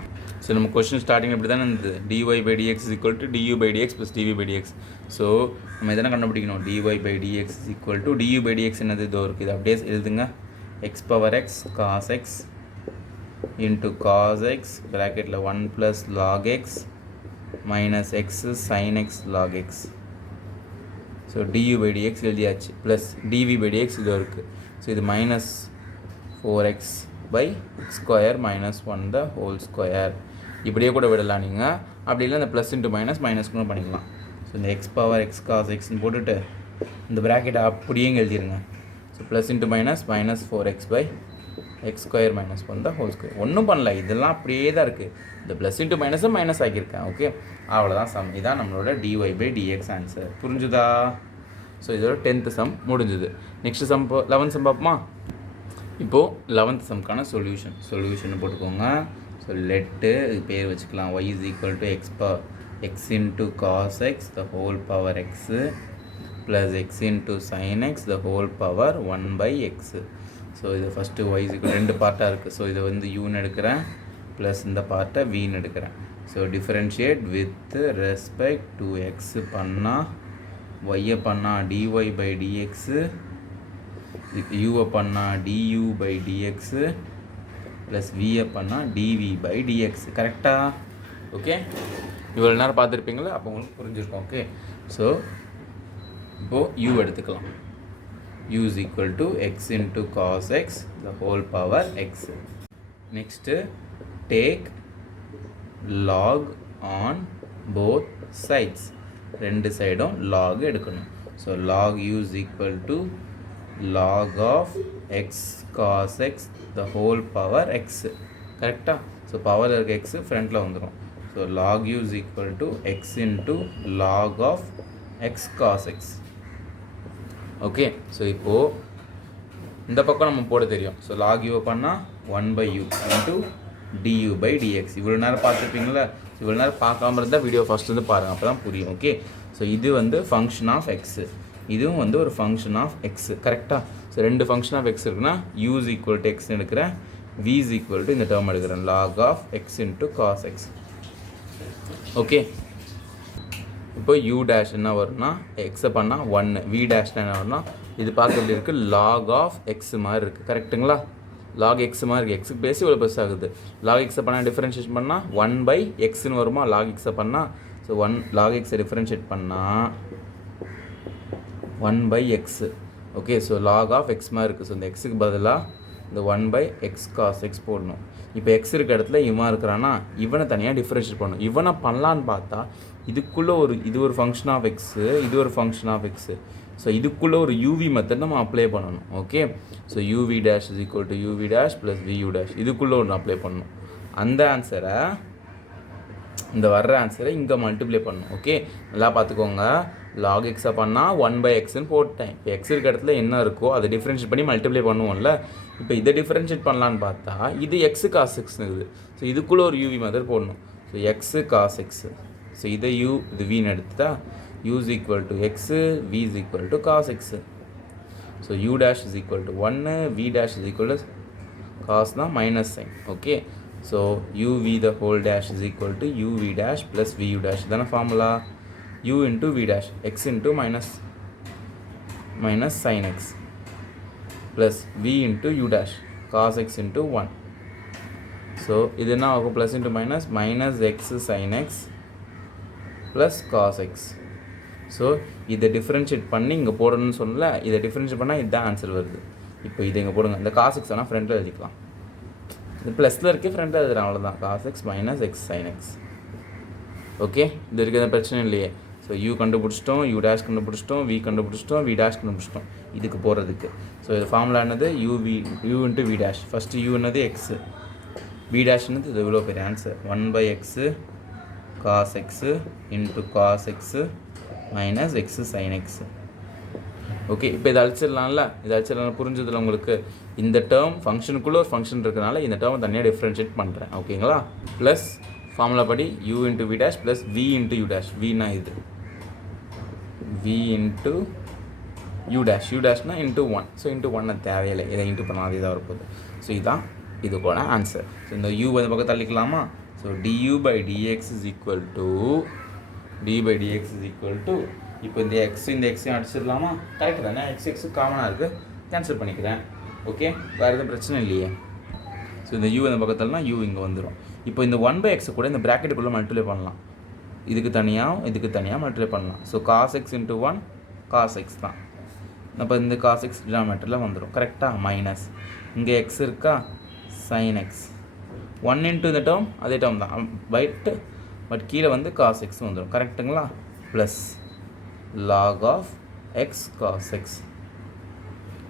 ஸோ நம்ம கொஸ்டின் ஸ்டார்டிங் இப்படி தானே இருந்தது, dy by dx is equal to du by dx plus dv by dx. So நம்ம எதனா கண்டுபிடிக்கணும், dy by dx is equal to du by dx என்னது இதோ இருக்குது, இது அப்படியே எழுதுங்க, x power x cos x into cos x ப்ராக்கெட்டில் 1 plus log x minus x sin x log x. So du by dx எழுதியாச்சு, ப்ளஸ் dv by dx இதோ இருக்குது. ஸோ இது -4x by x² minus 1 the whole square. இப்படியே கூட விடலாம் நீங்கள், அப்படி இல்லை இந்த ப்ளஸ் இன்ட்டு மைனஸ் கூட பண்ணிக்கலாம். ஸோ இந்த x power x cos xன்னு போட்டுட்டு இந்த ப்ராக்கெட்டை அப்படியே எழுதிடுங்க. So plus into -4x by x² minus 1 the whole square. ஒன்றும் பண்ணல, இதெல்லாம் அப்படியே தான் இருக்குது, இந்த ப்ளஸ் இன்ட்டு மைனஸ் ஆக்கியிருக்கேன். ஓகே, அவ்வளோதான் சம். இதான் நம்மளோட dy by dx ஆன்சர். புரிஞ்சுதா? ஸோ இதோட 10th சம் முடிஞ்சுது. நெக்ஸ்ட் சம் 11th சம் பார்ப்போமா. இப்போது 11th சம்க்கான சொல்யூஷன் போட்டுக்கோங்க. ஸோ லெட்டு இது பேர் வச்சுக்கலாம், y is equal to x into cos x the whole power x plus x into sin x the whole power 1/x. So இது ஃபஸ்ட்டு y is equal, ரெண்டு பார்ட்டாக இருக்குது. ஸோ இதை வந்து uன்னு எடுக்கிறேன், ப்ளஸ் இந்த பார்ட்டை vன்னு எடுக்கிறேன். So differentiate with respect to x பண்ணால் y பண்ணால் dy by dx இதுக்கு யூவை பண்ணால் டியூ பை டிஎக்ஸு ப்ளஸ் வியை பண்ணால் டிவி பை டிஎக்ஸ். கரெக்டாக? ஓகே, இவ்வளோ நேரம் பார்த்துருப்பீங்களா? அப்போ உங்களுக்கு புரிஞ்சிருக்கும். ஓகே, ஸோ இப்போது யூ எடுத்துக்கலாம். u is equal to x into cos x the whole power x. Next, take log on both sides. ரெண்டு சைடும் log எடுக்கணும். So log u is equal to log of x cos x the whole power x. கரெக்டா? ஸோ பவரில் இருக்க x ஃப்ரண்ட்டில் வந்துடும். So log u is equal to x into log of x cos x. Okay, so இப்போது இந்த பக்கம் நம்ம போட தெரியும். ஸோ லாக் யூ பண்ணால் 1/u into due by dx. இவ்வளோ நேரம் பார்த்துருப்பீங்களா? இவ்வளோ நேரம் பார்க்காம இருந்தால் வீடியோ ஃபஸ்ட் வந்து பாருங்கள், அப்போ தான் புரியும். ஓகே, ஸோ இது வந்து ஃபங்க்ஷன் ஆஃப் எக்ஸு, இதுவும் வந்து ஒரு ஃபங்க்ஷன் ஆஃப் எக்ஸு. கரெக்டாக? ஸோ ரெண்டு ஃபங்க்ஷன் ஆஃப் எக்ஸ் இருக்குன்னா u is equal to x எடுக்கிறேன், v is equal to இந்த டேர்ம் எடுக்கிறேன், log of X into cos X. Okay, இப்போ u டேஷ் என்ன வரும்னா எக்ஸை பண்ணால் 1, v டேஷ்னா என்ன வரும்னா இது பார்க்க எப்படி இருக்குது, லாக் ஆஃப் எக்ஸ் மாதிரி இருக்குது. கரெக்டுங்களா? லாக் எக்ஸ் மாதிரி இருக்குது. எக்ஸுக்கு பேசி இவ்வளோ பெருசு ஆகுது. லாக் எக்ஸை பண்ணால் டிஃப்ரென்ஷியேட் பண்ணால் 1/xன்னு வருமா லாக் எக்ஸை பண்ணால். ஸோ 1 லாக் எக்ஸை டிஃப்ரென்ஷியேட் பண்ணால் 1/x. Okay, so log of X மாதிரி இருக்குது. ஸோ இந்த எக்ஸுக்கு பதிலாக இந்த 1/x cos x போடணும். இப்போ எக்ஸ் இருக்க இடத்துல இவன் இருக்கிறான்னா இவனை தனியாக டிஃப்ரென்ஷியேட் பண்ணணும். இவனை பண்ணலான்னு பார்த்தா இதுக்குள்ளே இது ஒரு ஃபங்க்ஷன் ஆஃப் எக்ஸு, இது ஒரு ஃபங்க்ஷன் ஆஃப் எக்ஸு. ஸோ இதுக்குள்ளே ஒரு யூவி மெத்தட் நம்ம அப்ளை பண்ணணும். Okay, so UV dash is equal to UV dash plus view dash இதுக்குள்ளே ஒன்று அப்ளை பண்ணணும். அந்த ஆன்சரை, இந்த வர்ற ஆன்சரை இங்கே மல்டிப்ளை பண்ணணும். ஓகே, நல்லா பார்த்துக்கோங்க. லாக் எக்ஸை பண்ணால் 1/xன்னு போட்டேன். இப்போ எக்ஸ் இருக்க இடத்துல என்ன இருக்கோ அதை டிஃப்ரென்ஷியேட் பண்ணி மல்டிப்ளை பண்ணுவோம்ல. இப்போ இதை டிஃப்ரென்ஷியேட் பண்ணலான்னு பார்த்தா இது எக்ஸு காஸ் எக்ஸ்னு இருக்குது. ஸோ இதுக்குள்ளே ஒரு யூவி மெத்தட் போடணும். So X cos X. So இதை யூ இது வின்னு எடுத்துட்டா u is equal to x, v is equal to cos x. So u dash is equal to 1, v dash is equal to cos na minus sign. Okay, so uv the whole dash is equal to uv dash plus vu dash. Then a formula u into v dash, x into minus sin x plus v into u dash cos x into 1. So இது என்ன ஆகும், plus into minus x sin x plus cos x. So இதை டிஃப்ரென்ஷியேட் பண்ணி இங்கே போடணும்னு சொன்னல, இதை டிஃப்ரென்ஷியேட் பண்ணால் இதுதான் ஆன்சர் வருது. இப்போ இதை இங்கே போடுங்க. இந்த காஸ் எக்ஸ் ஆனால் ஃப்ரெண்டில் எழுதிக்கலாம். இது ப்ளஸில் இருக்கே ஃப்ரெண்டில் எழுதுறேன், அவ்வளோதான். Cos X minus X sine X. Okay, இது இருக்கிற பிரச்சனை இல்லையே. ஸோ யூ கண்டுபிடிச்சிட்டோம், யூ டேஷ் கண்டுபிடிச்சிட்டோம், வி கண்டுபிடிச்சிட்டோம், வி டேஷ் கண்டுபிடிச்சிட்டோம். இதுக்கு போகிறதுக்கு ஸோ இது ஃபார்முலா என்னது, you into we dash. First U என்னது எக்ஸு, வி டேஷ் என்னது இது இவ்வளோ பெரிய answer 1/x cos x into cos X minus X sine X. Okay, இப்போ இதை அழிச்சிடலாம்ல. இதை அழிச்சிடலாம், புரிஞ்சதில்ல உங்களுக்கு? இந்த டேர்ம் ஃபங்க்ஷனுக்குள்ளே ஒரு ஃபங்க்ஷன் இருக்கிறனால இந்த டேர்மை தனியாக டிஃப்ரென்ஷியேட் பண்ணுறேன். ஓகேங்களா? ப்ளஸ் ஃபார்முலா படி u into we dash plus v into u dash. வினா இது v into u dash, u டேஷ்னா இன்ட்டு 1. ஸோ இன்ட்டு 1 தேவையில்லை, இதை இன்ட்டு பண்ணால் அதே தான் வரப்போகுது. ஸோ இதுதான் இதுக்கான ஆன்சர். ஸோ இந்த யூ வந்து பக்கம் தள்ளிக்கலாமா? So du by dx is equal to d by dx is equal to, இப்போ இந்த இந்த எக்ஸையும் அடிச்சிடலாமா? கரெக்டு தானே? எக்ஸ் காமனாக இருக்குது, கேன்சல் பண்ணிக்கிறேன். ஓகே, வேறு எதுவும் பிரச்சனை இல்லையே. ஸோ இந்த யூ இந்த பக்கத்துலனா யூ இங்கே வந்துடும். இப்போ இந்த 1/x கூட இந்த ப்ராக்கெட்டுக்குள்ளே மல்டிப்ளை பண்ணலாம். இதுக்கு தனியாக மல்டிப்ளை பண்ணலாம். So cos X into 1 cos X தான். அப்போ இந்த காஸ் எக்ஸ் டினாமினேட்டரில் வந்துடும். கரெக்டாக? மைனஸ் இங்கே எக்ஸ் இருக்கா, சைன் எக்ஸ் 1 இன்ட்டு இந்த டேர்ம் அதே டேர்ம் தான் பட் கீழே வந்து காஸ் எக்ஸ் வந்துடும். கரெக்டுங்களா? Plus log of X cos X.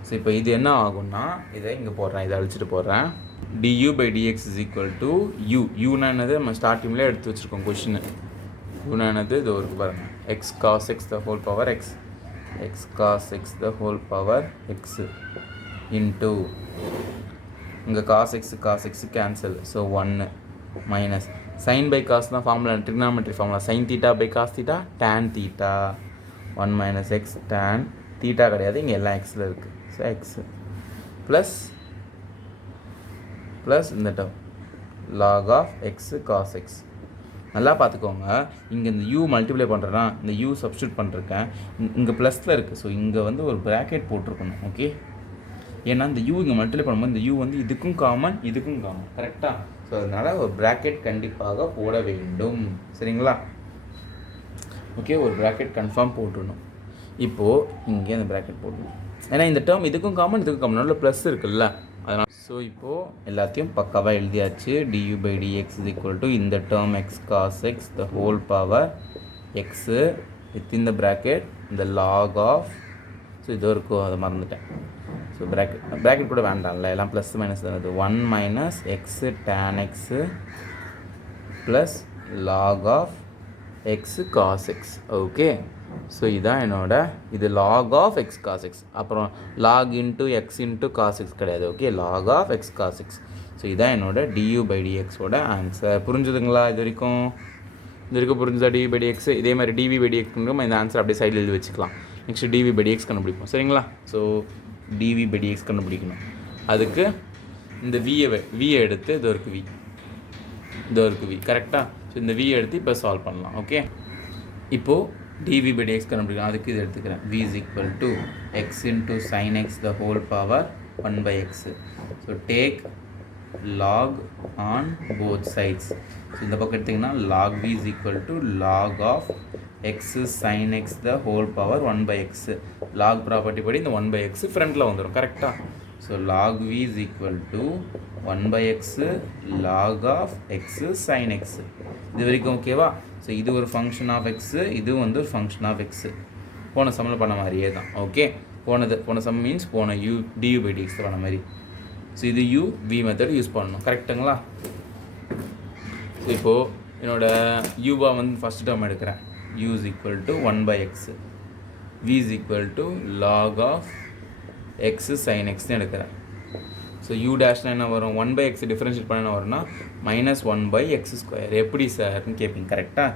So இப்போ இது என்ன ஆகும்னா, இதை இங்கே போடுறேன், இதை அழிச்சிட்டு போடுறேன். du by dx is equal to u. யூனா என்னது, நம்ம ஸ்டார்டிங்லேயே எடுத்து வச்சுருக்கோம் கொஷின். யூனா என்னது, இது ஒரு பாருங்கள், x cos x the whole power x, x cos x the whole power x into இங்கே cos x cancel. So 1 minus sine by cos தான் formula, trigonometry formula. Sine theta by cos theta tan theta. 1 minus x tan theta கிடையாது, இங்கே எல்லாம் எக்ஸில் இருக்குது. ஸோ எக்ஸு ப்ளஸ் இந்த term log of x cos x. நல்லா பார்த்துக்கோங்க, இங்கே இந்த யூ மல்டிப்ளை பண்ணுறேன்னா இந்த யூ சப்ஸ்டியூட் பண்ணிருக்கேன், இங்கே ப்ளஸில் இருக்குது. ஸோ இங்கே வந்து ஒரு ப்ராக்கெட் போட்டிருக்கணும். ஓகே, ஏன்னா இந்த யூ இங்கே மல்டிப்ளை பண்ணும்போது இந்த யூ வந்து இதுக்கும் காமன் கரெக்டாக. ஸோ அதனால் ஒரு ப்ராக்கெட் கண்டிப்பாக போட வேண்டும். சரிங்களா? ஓகே, ஒரு ப்ராக்கெட் கன்ஃபார்ம் போட்டுடணும். இப்போது இங்கே அந்த ப்ராக்கெட் போடணும். ஏன்னா இந்த டேர்ம் இதுக்கும் காமன் நல்ல ப்ளஸ் இருக்குல்ல, அதனால். ஸோ இப்போது எல்லாத்தையும் பக்காவாக எழுதியாச்சு. du/dx is equal to இந்த term x cos x the whole power x within the bracket இந்த log of, ஸோ இது இருக்கும், அதை மறந்துட்டேன். ஸோ ப்ராக்கெட் கூட வேண்டாம்ல, எல்லாம் ப்ளஸ் மைனஸ் தான். 1 minus x tan x plus log of x cos x. Okay, so இதுதான் என்னோட, இது log of x cos x, அப்புறம் log into x into cos x கிடையாது. Okay, log of x cos x. So இதுதான் என்னோட du/dxோட ஆன்சர். புரிஞ்சுதுங்களா? இது வரைக்கும் புரிஞ்சுதா? du/dx இதே மாதிரி dv/dx இந்த ஆன்சர் அப்படியே சைடில் எழுதி வச்சுக்கலாம். நெக்ஸ்ட் dv/dx கண்டுபிடிப்போம். சரிங்களா? ஸோ dv/dx கண்டுபிடிக்கணும். அதுக்கு இந்த வியை எடுத்து இது ஒரு v கரெக்டாக. ஸோ இந்த v எடுத்து இப்போ சால்வ் பண்ணலாம். ஓகே, இப்போது dv/dx கண்டுபிடிக்கணும். அதுக்கு இது எடுத்துக்கிறேன். v is equal to x into sin x the whole power 1/x. So take log on both sides. So இந்த பக்கம் எடுத்திங்கன்னா log v is equal to log of x sin x the whole power 1/x. log property படி இந்த 1/x ஃப்ரண்ட்டில் வந்துடும் கரெக்டாக. So log v is equal to 1/x log of x sin x. இது வரைக்கும் ஓகேவா? ஸோ இது ஒரு ஃபங்க்ஷன் ஆஃப் எக்ஸு, இது வந்து ஒரு ஃபங்க்ஷன் ஆஃப் எக்ஸு. போன சம்மில் பண்ண மாதிரியே தான். ஓகே, போன சம் மீன்ஸ் போன du/dx பண்ண மாதிரி. ஸோ இது v மெத்தட் யூஸ் பண்ணணும் கரெக்டுங்களா? ஸோ இப்போது என்னோடய யூவாக வந்து ஃபஸ்ட் டேர்ம் எடுக்கிறேன். u is equal to 1/x, v is equal to log of x sin x எடுக்கிறேன். ஸோ u டேஷ்னா என்ன வரும்? 1/x டிஃப்ரென்ஷியேட் பண்ண என்ன வரும்னா -1/x². எப்படி சார்னு கேட்பீங்க கரெக்டாக?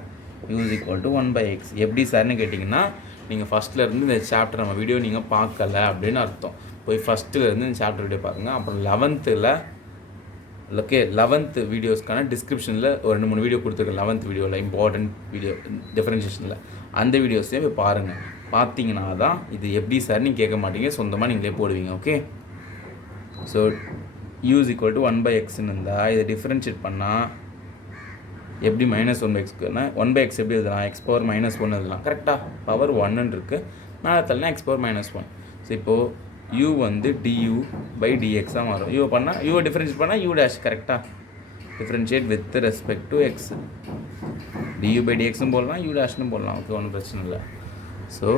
u is equal to 1/x. எப்படி சார்னு கேட்டிங்கன்னா நீங்கள் ஃபஸ்ட்லேருந்து இந்த சாப்டர் நம்ம வீடியோ நீங்கள் பார்க்கல அப்படின்னு அர்த்தம். போய் ஃபஸ்ட்டுலேருந்து இந்த சாப்டர் வீடியோ பாருங்கள். அப்புறம் 11th வீடியோஸ்க்கான டிஸ்கிரிப்ஷனில் ஒரு 2-3 வீடியோ கொடுத்துருக்கேன். 11th வீடியோவில் இம்பார்ட்டன்ட் வீடியோ டிஃப்ரென்ஷியேஷனில் அந்த வீடியோஸையும் போய் பாருங்கள். பார்த்தீங்கன்னா தான் இது எப்படி சார் நீங்கள் கேட்க மாட்டீங்க, சொந்தமாக நீங்களே போடுவீங்க. Okay, so u is equal to 1/xன்னு இருந்தால் இதை டிஃப்ரென்ஷியேட் பண்ணால் எப்படி -1/xக்குன்னா 1/x எப்படி எழுதலாம்? x⁻−1 எழுதலாம் கரெக்டாக. பவர் 1 இருக்குது, மேலே தள்ளனா x⁻−1. ஸோ இப்போது u வந்து du/dx மாறும். u டிஃப்ரென்ஷியேட் பண்ணால் u டேஷ் கரெக்டாக. Differentiate with respect to x. du/dxன்னு போடலாம், u டேஷ்னு போடலாம். ஓகே, ஒன்றும் பிரச்சனை இல்லை. ஸோ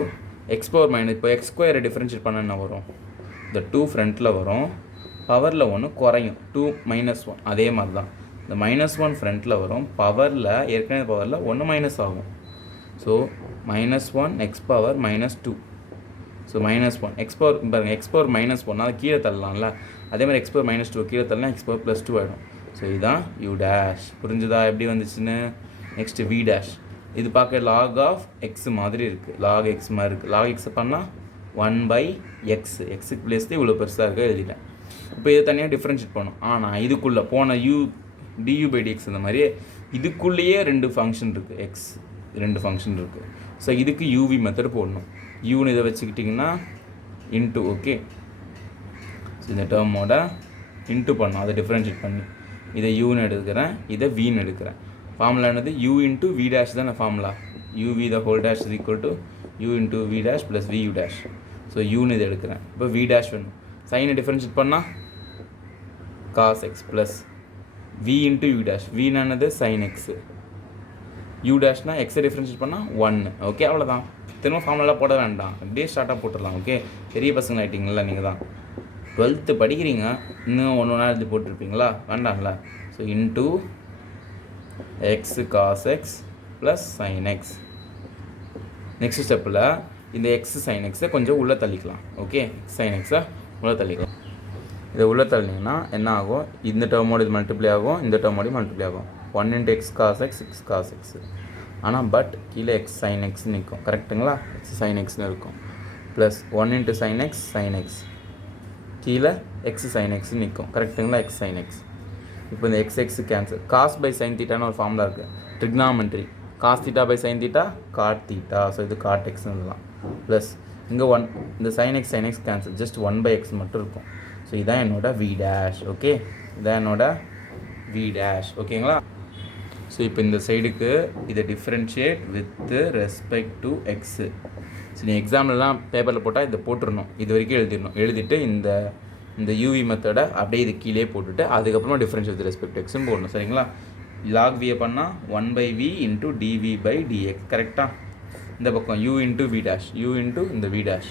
x⁻−, இப்போ x² டிஃப்ரென்ஷியேட் பண்ண என்ன வரும்? இந்த 2 ஃப்ரண்ட்டில் வரும், பவரில் 1 குறையும், 2 -1. அதே மாதிரி தான் இந்த -1 ஃப்ரண்ட்டில் வரும், பவரில் ஏற்கனவே பவரில் 1 மைனஸ் ஆகும். So -1 x⁻−2. ஸோ -1 x⁻−1 அதை கீழே தள்ளலாம்ல, அதே மாதிரி x⁻−2 கீழே தள்ளலாம், x⁻+2 ஆகிடும். ஸோ இதுதான் u டேஷ். புரிஞ்சுதா எப்படி வந்துச்சுன்னு? Next v dash. இது பார்க்க log of x மாதிரி இருக்குது, log x மாதிரி இருக்குது. log x பண்ணால் 1/x, எக்ஸுக்கு பிளேஸ்லேயே இவ்வளோ பெருசாக இருக்க எழுதிட்டேன். இப்போ இதை தனியாக டிஃப்ரென்ஷியேட் பண்ணும். ஆனால் இதுக்குள்ளே போன du/dx இந்த மாதிரியே இதுக்குள்ளேயே 2 ஃபங்க்ஷன் இருக்குது, x 2 ஃபங்க்ஷன் இருக்குது. ஸோ இதுக்கு uv மெத்தட் போடணும். uன்னு இதை வச்சுக்கிட்டிங்கன்னா இன்ட்டு. ஓகே, ஸோ இந்த டேர்மோட இன்ட்டு பண்ணணும், அதை டிஃப்ரென்ஷியேட் பண்ணி இதை uன்னு எடுக்கிறேன், இதை vன்னு எடுக்கிறேன். ஃபார்முலா என்னது? u into v dash தானே formula. uv the whole dash is equal to u into v dash plus vu dash. So uன்னு இதை எடுக்கிறேன். இப்போ v dash வேணும். சைனை டிஃப்ரென்ஷியேட் பண்ணால் cos x plus v into u dash. v என்னது? sin x. u டேஷ்னா எக்ஸை டிஃப்ரென்ஷியேட் பண்ணால் 1. ஓகே, அவ்வளோதான். திரும்ப ஃபார்முலாம் போட வேண்டாம், அப்படியே ஸ்டார்ட்டாக போட்டுடலாம். ஓகே, பெரிய பசங்க ஆகிட்டிங்களா நீங்கள் தான். 12th படிக்கிறீங்க, இன்னும் 1 1 எழுதி போட்டிருப்பீங்களா? வேண்டாம்ல. So into x cos x ப்ளஸ் sin x. நெக்ஸ்ட் ஸ்டெப்பில் இந்த x sin x கொஞ்சம் உள்ளே தள்ளிக்கலாம். ஓகே, sin x உள்ளே தள்ளிக்கலாம். இதை உள்ளே தள்ளினீங்கன்னா என்ன ஆகும்? இந்த டேர்மோடு இது மல்டிப்ளை ஆகும், இந்த டேர்மோடு மல்டிப்ளை ஆகும். 1 into x cos x, x cos x. ஆனால் பட் கீழே x sin x நிற்கும் கரெக்டுங்களா? x sin xன்னு இருக்கும். Plus 1 into sin x, sin x. கீழே x sin x நிற்கும் கரெக்டுங்களா? x sin x. இப்போ இந்த x கேன்சல். cos by sin தீட்டான்னு ஒரு ஃபார்முலா இருக்குது, ட்ரிக்னாமெட்ரி. cos theta by sin theta cot theta. So இது cot xன்னு எழுதலாம். ப்ளஸ் இங்கே 1 இந்த sin x cancel, just 1/x மட்டும் இருக்கும். ஸோ இதான் என்னோட v டேஷ். ஓகே, இதான் என்னோட v டேஷ். ஓகேங்களா? ஸோ இப்போ இந்த சைடுக்கு இதை differentiate with respect to x. So நீ எக்ஸாம்லலாம் பேப்பரில் போட்டால் இதை போட்டுடணும், இது வரைக்கும் எழுதிட்டு இந்த யூவி மெத்தடை அப்படியே இது கீழே போட்டுட்டு அதுக்கப்புறமா டிஃப்ரென்ஷியேட் வித் ரெஸ்பெக்ட் டு எக்ஸ்னு போடணும். சரிங்களா? log v பண்ணால் 1/v இன்ட்டு dv/dx. கரெக்டாக? இந்த பக்கம் u into v dash, u into இந்த v டேஷ்,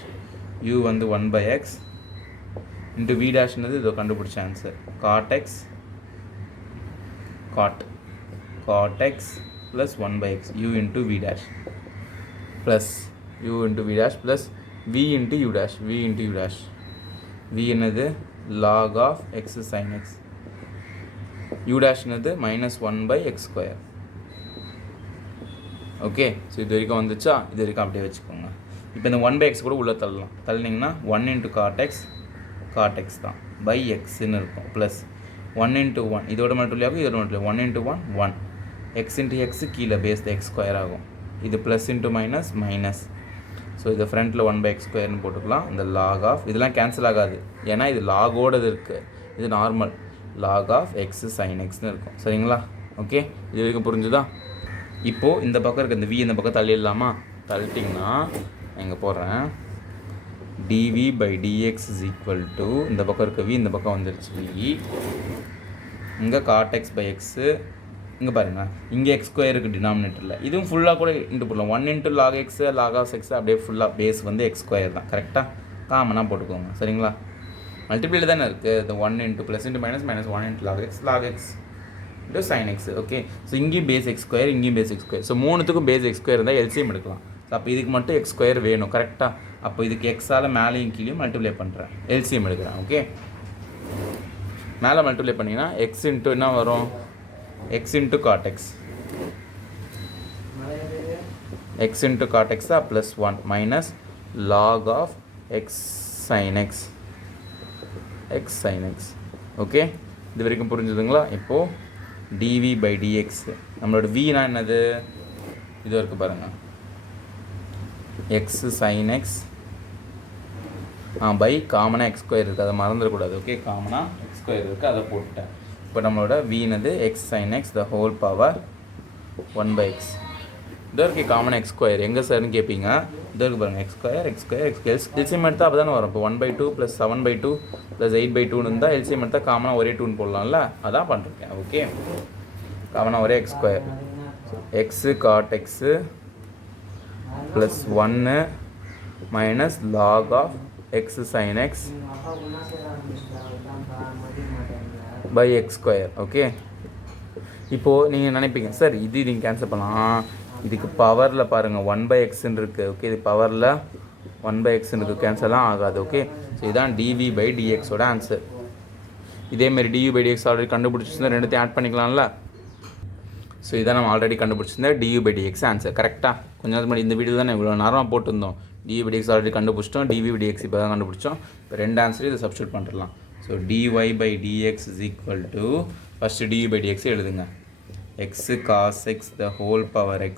u வந்து 1/x இன்ட்டு v டேஷ்னது இதோ கண்டுபிடிச்ச answer cot x plus 1/x u into v dash plus u into v dash plus v into u dash, v என்னது log of x sin x, u டேஷ்னது -1/x². Okay, so இது வரைக்கும் வந்துச்சா? இது வரைக்கும் அப்படியே வச்சுக்கோங்க. இப்போ இந்த 1/x கூட உள்ளே தள்ளினீங்கன்னா 1 இன்ட்டு cot x தான் பை எக்ஸ்ன்னு இருக்கும் ப்ளஸ் 1 இன்ட்டு 1 இதோட மட்டும் இல்லையாகும், இதோட மட்டும் இல்லை 1 இன்ட்டு 1 எக்ஸ் இன்ட்டு எக்ஸு கீழே பேஸ் x² ஆகும். இது ப்ளஸ் இன்ட்டு மைனஸ். ஸோ இதை ஃப்ரண்ட்டில் 1/x² போட்டுக்கலாம். இந்த லாக் ஆஃப் இதெல்லாம் கேன்சல் ஆகாது, ஏன்னா இது லாகோடது இருக்குது, இது normal log of X sine எக்ஸ்னு இருக்கும். சரிங்களா? ஓகே, இது வரைக்கும் புரிஞ்சுதா? இப்போது இந்த பக்கம் இருக்க இந்த v இந்த பக்கம் தள்ளிடலாமா? தள்ளிட்டிங்கன்னா இங்கே போடுறேன், dv/dx is equal to இந்த பக்கம் இருக்க v இந்த பக்கம் வந்துருச்சு v, இங்கே cot x/x, இங்கே பாருங்கள் இங்கே x² இருக்குது டினாமினேட்டரில், இதுவும் ஃபுல்லாக கூட இன்ட்டு போடலாம். 1 into log x log of x அப்படியே ஃபுல்லாக பேஸ் வந்து x² தான். கரெக்டாக காமனாக போட்டுக்கோங்க. சரிங்களா? மல்டிப்ளியில் தானே இருக்குது, இந்த 1 into plus into minus 1 into log x into sin x. Okay, so இங்கேயும் பேஸ் x², இங்கேயும் base x². So மூணுத்துக்கும் base x² இருந்தால் எல்சிஎம் எடுக்கலாம். ஸோ அப்போ இதுக்கு மட்டும் x² வேணும். கரெக்டாக? அப்போ இதுக்கு எக்ஸால் மேலேயும் கீழேயும் மல்டிப்ளை பண்ணுறேன், எல்சிஎம் எடுக்கிறேன். ஓகே, மேலே மல்டிப்ளை பண்ணிங்கன்னா எக்ஸ் இன்ட்டு என்ன வரும்? X into cot x, x into cot x plus 1 minus log of X sine X. Okay, இது வரைக்கும் புரிஞ்சுதுங்களா? இப்போது dv/dx நம்மளோட vனா என்னது? இது இருக்குது பாருங்கள், எக்ஸ் சைன் எக்ஸ் பை காமனாக x² இருக்குது, அதை மறந்துடக்கூடாது. ஓகே, காமனாக x² இருக்குது, அதை போட்டுட்டேன். இப்போ நம்மளோட vனது x sine X the whole power 1/x. இதற்கு காமனாக x² எங்கே சார்னு கேட்பீங்க. இதற்கு பாருங்கள் x² எல்சிஎம் எடுத்தால் அப்போ தானே வரும். இப்போ 1/2 ப்ளஸ் 7/2 ப்ளஸ் 8/2ன்னு இருந்தால் எல்சிஎம் எடுத்தால் காமனாக ஒரே 2ன்னு போடலாம்ல, அதான் பண்ணுறேன். ஓகே, காமனாக ஒரே x² x cot x plus 1 minus log of X sine x by x². Okay, இப்போது நீங்கள் நினைப்பீங்க சார் இது நீங்கள் கேன்சல் பண்ணலாம், இதுக்கு பவரில் பாருங்கள் 1/xன்னு இருக்குது. ஓகே, இது பவரில் 1/xன்னு இருக்குது, கேன்சலாம் ஆகாது. ஓகே, ஸோ இதுதான் dv/dxோட ஆன்சர். இதேமாரி dv/dx ஆல்ரெடி கண்டுபிடிச்சிருந்தா ரெண்டுத்தையும் ஆட் பண்ணிக்கலாம்ல. ஸோ இதான் நம்ம ஆல்ரெடி கண்டுபிடிச்சிருந்தேன் dv/dx ஆன்சர். கரெக்டாக கொஞ்சம் நேரத்துக்கு முன்னாடி இந்த வீடியோ தான் இவ்வளோ நேரமாக போட்டிருந்தோம். dv/dx ஆல்ரெடி கண்டுபிடிச்சிட்டோம், dv/dx இப்போ தான் கண்டுபிடிச்சோம். இப்போ ரெண்டு ஆன்சரையும் இதை சப்ஸ்டியூட் பண்ணிடலாம். So dy/dx is equal to first dv/dx எழுதுங்க, x cos x the whole power x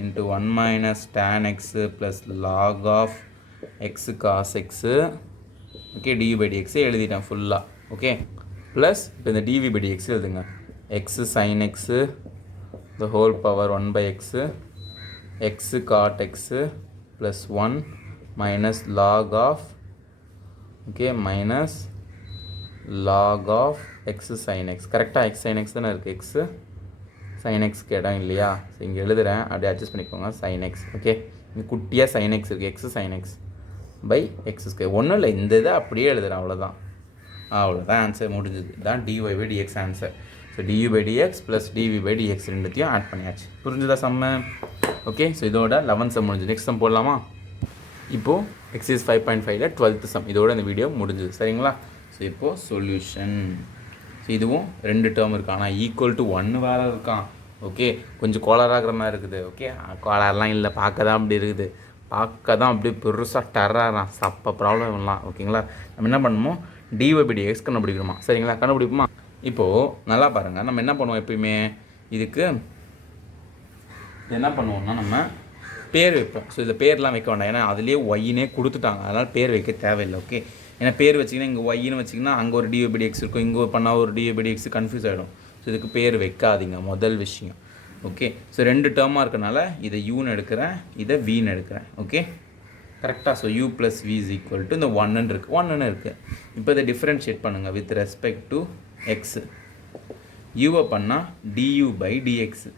into 1 minus tan x plus log of x cos x. Okay, dv/dx எழுதிட்டேன் ஃபுல்லாக. ஓகே, ப்ளஸ் இப்போ இந்த dv/dx எழுதுங்க, x sin x the whole power 1/x, x cot x plus 1 minus log of, okay, minus log of x sin x. கரெக்டாக x sin x தானே இருக்குது, x sin x இடம் இல்லையா? ஸோ இங்கே எழுதுகிறேன், அப்படியே அட்ஜஸ்ட் பண்ணிக்கோங்க. sin x. ஓகே, இங்கே குட்டியாக sin x இருக்குது, x sin x by x². ஒன்றும் இல்லை, இந்த இதை அப்படியே எழுதுகிறேன், அவ்வளோதான் ஆன்சர் முடிஞ்சது. தான் dy/dx answer. So du/dx plus dv/dx ரெண்டுத்தையும் ஆட் பண்ணியாச்சு. புரிஞ்சுதா சம்ம? ஓகே, ஸோ இதோட 11th சம் முடிஞ்சு. நெக்ஸ்ட் சம் போடலாமா? இப்போது எக்ஸசைஸ் 5.5ல 12th சம் இதோட இந்த வீடியோ முடிஞ்சுது. சரிங்களா? ஸோ இப்போது சொல்யூஷன். ஸோ இதுவும் 2 டேர்ம் இருக்குது, ஆனால் ஈக்குவல் டு 1 வேறு இருக்கான். ஓகே, கொஞ்சம் கோளாறாகிற மாதிரி இருக்குது. ஓகே, கோளாறுலாம் இல்லை, பார்க்க தான் அப்படி இருக்குது, பார்க்க தான் அப்படியே பெருசாக டெர்றான், சப்ப ப்ராப்ளம் எல்லாம். ஓகேங்களா? நம்ம என்ன பண்ணணுமோ dv/dx கண்டுபிடிக்கணுமா? சரிங்களா? கண்டுபிடிப்போமா? இப்போது நல்லா பாருங்கள், நம்ம என்ன பண்ணுவோம் எப்பயுமே இதுக்கு என்ன பண்ணுவோம்னா நம்ம பேர் வைப்போம். ஸோ இதில் பேர்லாம் வைக்க வேண்டாம், ஏன்னா அதுலேயே ஒய்னே கொடுத்துட்டாங்க, அதனால் பேர் வைக்க தேவையில்லை. ஓகே, ஏன்னா பேர் வச்சிங்கன்னா இங்கே ஒய்னு வச்சிங்கன்னா அங்கே ஒரு டிவைபடி எக்ஸ் இருக்கும், இங்கே பண்ணால் ஒரு டிவைபடி எக்ஸ் கன்ஃபியூஸ் ஆகிடும். ஸோ இதுக்கு பேர் வைக்காதீங்க, முதல் விஷயம். ஓகே, ஸோ 2 டேர்மாக இருக்கனால இதை யூன்னு எடுக்கிறேன், இதை வின்னு எடுக்கிறேன். ஓகே, கரெக்டாக. So u plus v is equal to இந்த ஒன்னு இருக்குது. இப்போ இதை டிஃப்ரென்ஷியேட் பண்ணுங்கள் வித் ரெஸ்பெக்ட் டு எக்ஸு. யூவை பண்ணால் டியூ பை டிஎக்ஸு,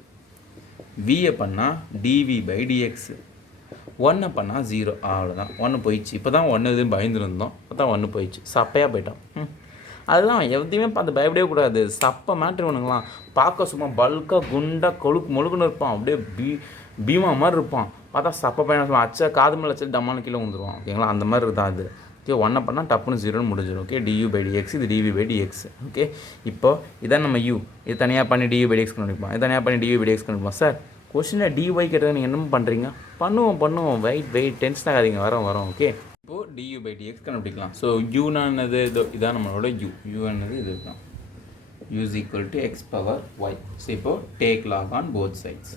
வியை பண்ணால் டிவி பை டிஎக்ஸு, ஒன்றை பண்ணால் 0. அவ்வளோதான், 1 போயிடுச்சு. இப்போ தான் 1 இது பயந்துருந்தோம், இப்போ தான் 1 போயிடுச்சு. சப்பையாக போயிட்டோம். அதுதான் எதையுமே பார்த்து பயப்படவே கூடாது. சப்பை மேட்ரு ஒன்றுங்களாம் பார்க்க சும்மா பல்காக குண்டாக முழுக்குன்னு இருப்பான், அப்படியே பீமா மாதிரி இருப்பான். பார்த்தா சப்பை பையன் சொல்லுவான், அச்சா காது மேலே வச்சு டம்மான கீழே வந்துடுவான். ஓகேங்களா, அந்த மாதிரி இருந்தால் அது. ஓகே, 1 பண்ணால் டப்புன்னு 0ன்னு முடிஞ்சிடும். ஓகே, டியூ பை டிஎக்ஸ், இது டிவி பை டிஎக்ஸ். ஓகே, இப்போ இதான் நம்ம யூ, இது தனியாக பண்ணி டியூ பை டிஎக்ஸ் கண்டுபிடிப்போம், இது தனியாக பண்ணி டியூ பை டிஎக்ஸ் கண்டுபிடிப்போம். சார் கொஸ்டினை டிஒய் கேட்டது நீங்கள் என்ன பண்ணுறீங்க? பண்ணுவோம், வெயிட் டென்ஷன் ஆகாதீங்க, வரோம். ஓகே, இப்போது டியூ பை டிஎக்ஸ் கண்டுபிடிக்கலாம். ஸோ யூனானது இதான் நம்மளோட யூ என்னது இது தான். U is equal to x power y. So இப்போது take log on both sides.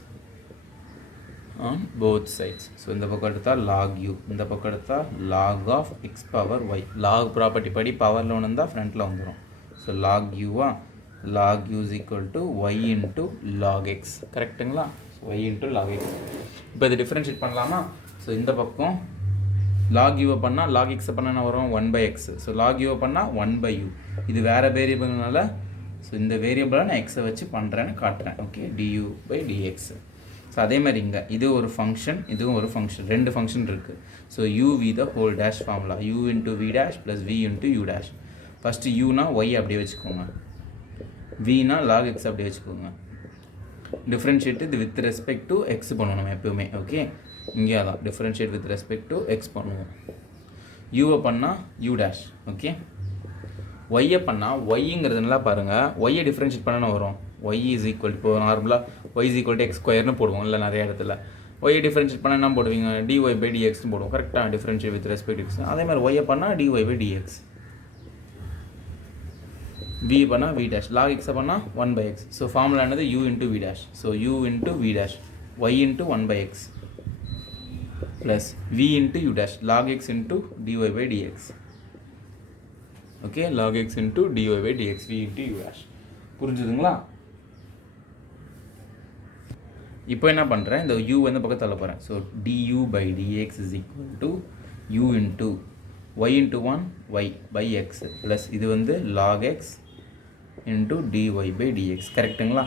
So இந்த பக்கம் எடுத்தால் லாக் யூ, இந்த பக்கம் எடுத்தால் log of x power y. Log property படி பவரில் ஒன்று இருந்தால் ஃப்ரண்ட்டில் வந்துடும். ஸோ லாக் யூவா, log u is equal to y into log x. கரெக்டுங்களா? Y into log x. இப்போ இது டிஃப்ரென்ஷியேட் பண்ணலாமா? ஸோ இந்த பக்கம் லாக் யூவை பண்ணால் லாக் எக்ஸை பண்ணால் என்ன வரும்? 1/x. ஸோ லாக் யூவை பண்ணால் 1/u. இது வேறு வேரியபிள்னால ஸோ இந்த வேரியபிளாக நான் எக்ஸை வச்சு பண்ணுறேன்னு காட்டுறேன். Okay, du by dx. So அதே மாதிரி இங்கே இது ஒரு ஃபங்க்ஷன், இதுவும் ஒரு ஃபங்க்ஷன், 2 ஃபங்க்ஷன் இருக்குது. So u v the whole dash formula, u into we dash plus v into u dash. First யூனா ஒய் அப்படியே வச்சுக்கோங்க, வினா லாக் எக்ஸ் அப்படியே வச்சுக்கோங்க. டிஃப்ரென்ஷியேட் இது வித் ரெஸ்பெக்ட் டு எக்ஸ் பண்ணணும் எப்போவுமே. ஓகே, இங்கே அதான் differentiate with respect to X பண்ணுவோம். யூவை பண்ணால் யூ டேஷ். ஓகே, ஒய்யை பண்ணால் ஒய்ங்கிறது நல்லா பாருங்கள், ஒய்யை டிஃப்ரென்ஷியேட் பண்ணணும் வரும். ஒய் இஸ் ஈக்குவல் இப்போ நார்மலாக y is equal to x ஸ்கொயர்னு போடுவோம் இல்லை நிறைய இடத்துல. ஒய்யை டிஃப்ரென்ஷியேட் பண்ணால் என்ன போடுவீங்க? டிஒய் பை டிஎக்ஸ்னு போடுவோம். கரெக்டாக டிஃப்ரென்ஷியேட் வித் ரெஸ்பெக்ட் எக்ஸ். அதே மாதிரி ஒய்யை பண்ணால் டிஒய் பை டிஎக்ஸ், வி பண்ணால் வி டேஷ், லாக் எக்ஸை பண்ணால் 1/x. ஸோ ஃபார்முலா என்னது? You into we dash. So u into we dash y into 1/x plus v into u dash log x into dy by d x. Okay, log x into dy by d x, v into u dash. புரிஞ்சுதுங்களா? இப்போ என்ன பண்ணுறேன், இந்த யூ வந்து பக்கத்தில் போகிறேன். So due by dx is equal to u into Y into 1 y by x plus இது வந்து log x into dy by dx. கரெக்டுங்களா?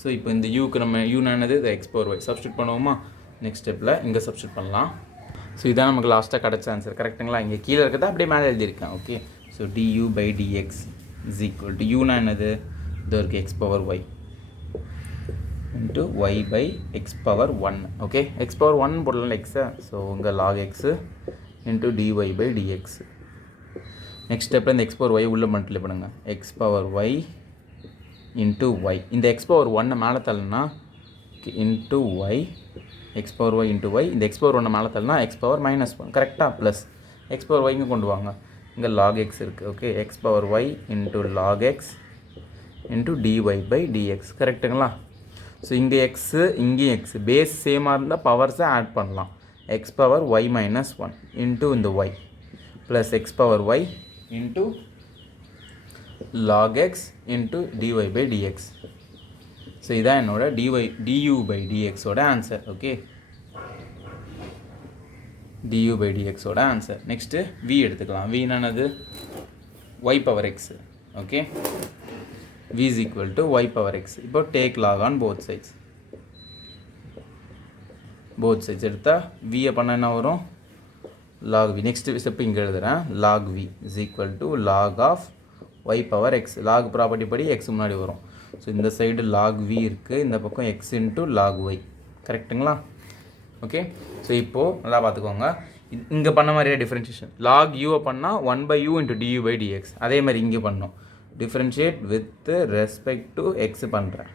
ஸோ இப்போ இந்த யூக்கு நம்ம யூனானது இந்த எக்ஸ் பவர் ஒய் சப்ஸ்டியூட் பண்ணுவோமா? நெக்ஸ்ட் ஸ்டெப்பில் இங்கே சப்ஸ்டியூட் பண்ணலாம். ஸோ இதான் நமக்கு லாஸ்ட்டாக கிடச்ச ஆன்சர். கரெக்டுங்களா? இங்கே கீழே இருக்கிறத அப்படியே மேலே எழுதியிருக்கேன். Okay, so due by dx is equal to யூனா என்னது? இது இருக்குது x power y into y by x power 1. Okay, x power 1 போடலாம் எக்ஸை. ஸோ உங்கள் log x into dy by dx. Next ஸ்டெப்பில் இந்த எக்ஸ் பவர் ஒய் உள்ளே மல்டிப்ளை பண்ணுங்கள். X power y into y, இந்த எக்ஸ் பவர் 1 மேலே தள்ளுனா into y, x power y into y, இந்த எக்ஸ் பவர் 1 மேலே தள்ளுனா எக்ஸ் பவர் -1. கரெக்டாக? ப்ளஸ் எக்ஸ் பவர் ஒய்ங்க கொண்டு வாங்க, இங்கே லாக் எக்ஸ் இருக்குது. Okay, x power y into log x into dy by dx. கரெக்டுங்களா? ஸோ இங்கே எக்ஸு இங்கேயும் எக்ஸு பேஸ் சேமாக இருந்தால் பவர்ஸை ஆட் பண்ணலாம். எக்ஸ் பவர் ஒய் -1 இன்ட்டு இந்த y plus x power y into log x into dy by dx. So இதான் என்னோட டியூ பை டிஎக்ஸோட ஆன்சர். ஓகே, டியூ பை டிஎக்ஸோட ஆன்சர். நெக்ஸ்ட்டு வி எடுத்துக்கலாம். வி என்னது? Y power x. Okay, v is equal to y power x. இப்போ take log on both sides. எடுத்தா v பண்ண என்ன வரும்? log v. நெக்ஸ்ட் ஸ்டெப் இங்கே எழுதுறேன். log v is equal to log of y power x. log property படி x முன்னாடி வரும். ஸோ இந்த சைடு log v இருக்குது, இந்த பக்கம் x into log y. கரெக்டுங்களா? ஓகே, ஸோ இப்போது நல்லா பார்த்துக்கோங்க. இங்கே பண்ண மாதிரியே டிஃப்ரென்ஷியேஷன். log u பண்ணால் 1/u into du by dx. அதே மாதிரி இங்கே பண்ணோம். Differentiate with respect to x பண்ணுறேன்.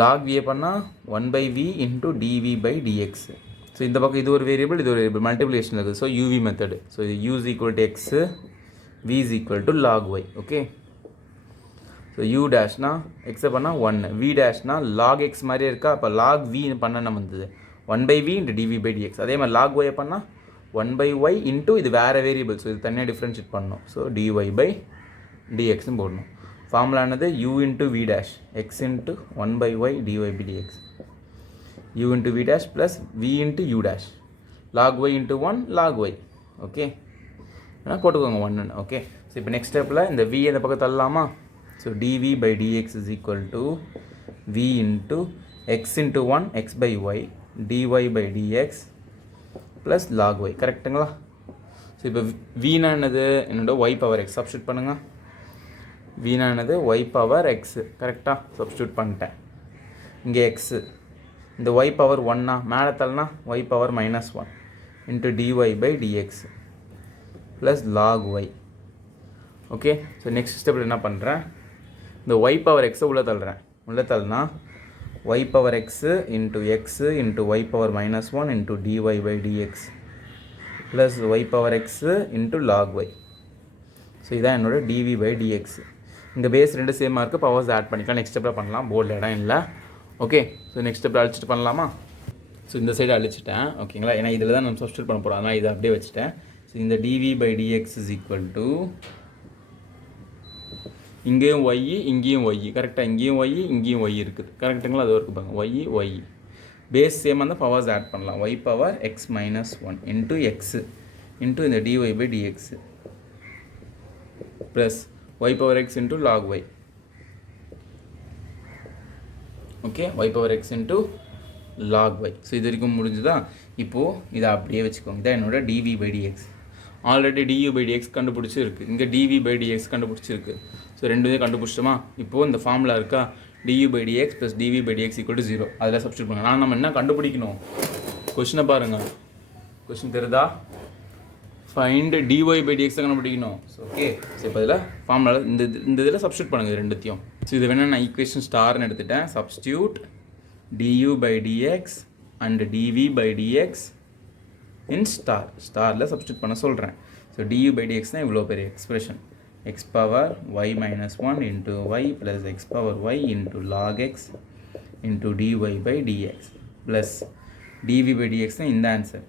லாக் வியை பண்ணால் 1/v into d v by dx. So இந்த பக்கம் இது ஒரு வேரியபிள், இது ஒரு வேரியபிள், மல்டிப்ளிகேஷன் இருக்குது. So u v method. ஸோ இது u is equal to x, v is equal to log y. Okay, so u டேஷ்னா எக்ஸை பண்ணால் 1, v டேஷ்னா லாக் எக்ஸ் மாதிரியே இருக்கா. அப்போ லாக் v பண்ண நம்ம வந்தது 1/v into dv by dx. அதே மாதிரி log y பண்ணால் 1/y into இது வேறு வேரியபிள், ஸோ இது தனியாக டிஃப்ரென்ஷியேட் பண்ணணும். ஸோ dy by dxன்னு போடணும். ஃபார்முலானது u into v dash x into 1/y dy by dx, u into v dash plus v into u dash, log y into 1 log y. Okay, ஆனால் போட்டுக்கோங்க 1. ஓகே, ஸோ இப்போ நெக்ஸ்ட் ஸ்டெப்பில் இந்த v இந்த பக்கம் தள்ளலாமா? So dv by dx is equal to v into x into 1 x by y dy by dx plus log y. கரெக்டுங்களா? ஸோ இப்போ vனா என்னது? என்னோட y பவர் x சப்ஸ்டியூட் பண்ணுங்கள். vனா என்னது? y power x. கரெக்டாக சப்ஸ்டியூட் பண்ணிட்டேன். இங்கே x, இந்த y பவர் 1னா மேலே தள்ளனா y power -1 into dy by dx plus log y. Okay, so next ஸ்டெப்பில் என்ன பண்ணுறேன்? இந்த y பவர் x உள்ளே தள்ளுறேன். உள்ளே தள்ளுனா y power x into y power -1 into dy by dx plus y power x into log y. So இதான் என்னோட dv by dx. இங்கே பேஸ் ரெண்டு சேமாக இருக்குது, பவர்ஸ் ஆட் பண்ணிக்கலாம். நெக்ஸ்ட் ஸ்டெப்பில் பண்ணலாம், போர்டில் இடம் இல்லை. ஓகே, ஸோ நெக்ஸ்ட் ஸ்டெப்பில் அழிச்சிட்டு பண்ணலாமா? ஸோ இந்த சைடு அழிச்சிட்டேன். ஓகேங்களா, ஏன்னா இதில் தான் நம்ம சப்ஸ்டியூட் பண்ண போகிறோம், அதனால் இதை அப்படியே வச்சுட்டேன். ஸோ இந்த dv by dx is equal to இங்கேயும் y இங்கேயும் y. கரெக்டாக இங்கேயும் y இங்கேயும் y இருக்குது. கரெக்டுங்களா? அது இருக்குது பாருங்க, y பேஸ் சேமாக இருந்தால் பவர்ஸ் ஆட் பண்ணலாம். y power x -1 into x into இந்த dy by dx plus y power x இன்ட்டு log y. Okay, y power x இன்ட்டு log y. ஸோ இது வரைக்கும் முடிஞ்சுதான். இப்போது இதை அப்படியே வச்சுக்கோங்க. இதான் என்னோட dv by dx. Already du by dx கண்டுபிடிச்சிருக்கு, இங்கே dv by dx கண்டுபிடிச்சிருக்கு. ஸோ ரெண்டுமே கண்டுபிடிச்சிட்டோமா? இப்போது இந்த ஃபார்முலா இருக்கா, du by dx plus dv by dx equal to 0. அதில் சப்ஸ்டியூட் பண்ணுங்க. ஆனால் நம்ம என்ன கண்டுபிடிக்கணும்? கொஷினை பாருங்கள். கொஷின் தெரியுதா? ஃபைண்ட் dy by dx தான் கண்டுபிடிக்கணும். ஸோ ஓகே, ஸோ இப்போ இதில் ஃபார்முலா இந்த இதில் சப்ஸ்டியூட் பண்ணுங்கள் ரெண்டுத்தையும். ஸோ இது வேணால் நான் ஈக்குவேஷன் ஸ்டார்னு எடுத்துட்டேன். Substitute du by dx and dv by dx in ஸ்டாரில் சப்ஸ்டியூட் பண்ண சொல்கிறேன். ஸோ du by dx தான் இவ்வளோ பெரிய expression, x power y -1 into y plus x power y into log x into dy by dx plus dv by dx தான் இந்த answer,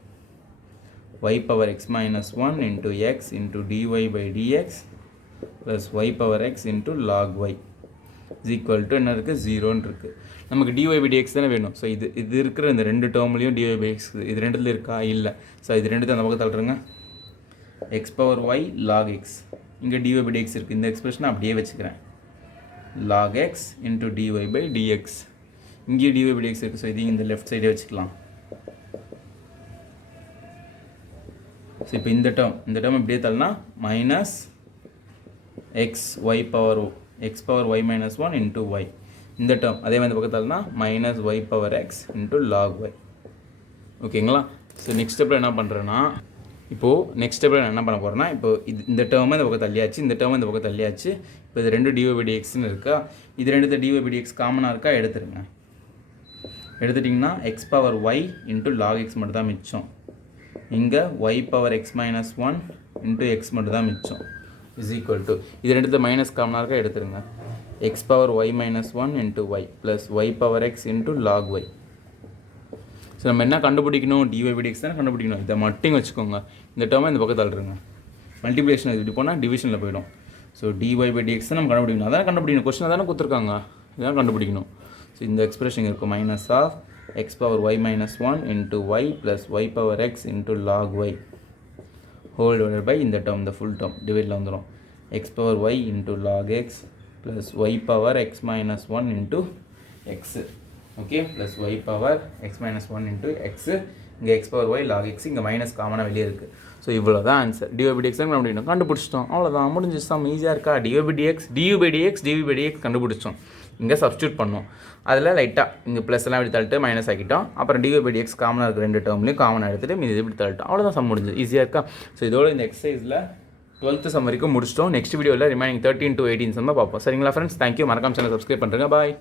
y power x -1 into x into dy by dx plus y power x into log y is equal to என்ன இருக்குது? 0ன்னு இருக்குது. நமக்கு dy by dx தானே வேணும். ஸோ இது இருக்கிற இந்த ரெண்டு டேர்ம்லேயும் dy by dx இது ரெண்டுத்தில் இருக்கா? இல்லை. ஸோ இது ரெண்டுத்தையும் அந்த பக்கம் தள்ளுறங்க. x power y log x, இங்கே dy by dx இருக்குது. இந்த எக்ஸ்பிரஷனை அப்படியே வச்சுக்கிறேன். log x into dy by dx, இங்கே dy by dx இருக்குது. ஸோ இதையும் இந்த லெஃப்ட் சைடே வச்சுக்கலாம். ஸோ இப்போ இந்த டேர்ம் இப்படியே தள்ளினா minus x power y -1 into y. இந்த டேர்ம் அதே மாதிரி பக்கத்தால்னா minus y power x into log y. ஓகேங்களா? ஸோ நெக்ஸ்ட் ஸ்டெப்பில் என்ன பண்ணுறேன்னா, இப்போது நெக்ஸ்ட் ஸ்டெப்பில் நான் என்ன பண்ண போகிறேன்னா, இப்போ இந்த டேர்மை இந்த பக்கம் தள்ளியாச்சு, இந்த டேர்மை இந்த பக்கம் தள்ளியாச்சு. இப்போ இது ரெண்டு dy by dxன்னு இருக்கா, இது ரெண்டு dy by dx காமனாக இருக்கா? எடுத்துருங்க. எடுத்துட்டிங்கன்னா x power y into log x மட்டும் தான் மிச்சம். இங்கே y power x -1 into x மட்டும் தான் மிச்சம் is equal to இது ரெண்டு மைனஸ் காமனாக இருக்கா? எடுத்துருங்க. x power y -1 into y plus y power x into log y. So நம்ம என்ன கண்டுபிடிக்கணும்? dy by dx தான் கண்டுபிடிக்கணும். இதை மட்டும் வச்சுக்கோங்க. இந்த டேர்மை இந்த பக்கத்தில் தள்ளுறங்க. மல்டிப்ளிகேஷன் இப்படி போனால் டிவிஷனில் போயிடும். ஸோ dy by dx தான் நம்ம கண்டுபிடிக்கணும். அதான் கண்டுபிடிக்கணும். கொஸ்டின் தானே கொடுத்துருக்காங்க, இதான் கண்டுபிடிக்கணும். ஸோ இந்த எக்ஸ்பிரஷன் இருக்கும், minus of x power y -1 into y plus y power x into log y whole divided by இந்த டேர்ம், இந்த ஃபுல் டேர்ம் டிவைடில் வந்துடும். x power y into log x plus y power x -1 into x. Okay, plus y power x -1 into x. இங்கே x power y log x, இங்கே மைனஸ் காமனாக வெளியே இருக்குது. ஸோ இவ்வளோ தான் ஆன்சர். dy by dx தான் கண்டுபிடிக்கணும். கண்டுபிடிச்சிட்டோம், அவ்வளோதான், முடிஞ்சிச்சு. தான் ஈஸியாக இருக்கா? dy by dx கண்டுபிடிச்சோம். இங்கே சப்ஸ்டியூட் பண்ணோம். அதில் லைட்டாக இங்கே ப்ளஸ் எல்லாம் இப்படி தள்ளிட்டு மைனஸ் ஆக்கிட்டோம். அப்புறம் dy by dx காமனாக இருக்கிற ரெண்டு டேர்ம்லையும் காமனாக எடுத்துகிட்டு மீது இப்படி தள்ளிட்டோம். அவ்வளோதான், சம் முடிஞ்சது. ஈஸியாக இருக்கா? ஸோ இதோட இந்த எக்ஸசைஸில் 12th சம் வரைக்கும் முடிச்சிட்டோம். நெக்ஸ்ட் வீடியோவில் ரிமைனிங் 13 to 18 சம் தான் பார்ப்போம். சரிங்களா ஃப்ரெண்ட்ஸ்? தேங்க்யூ. மறக்காம சேனல் சப்ஸ்கிரைப் பண்ணுறேங்க. பாய்.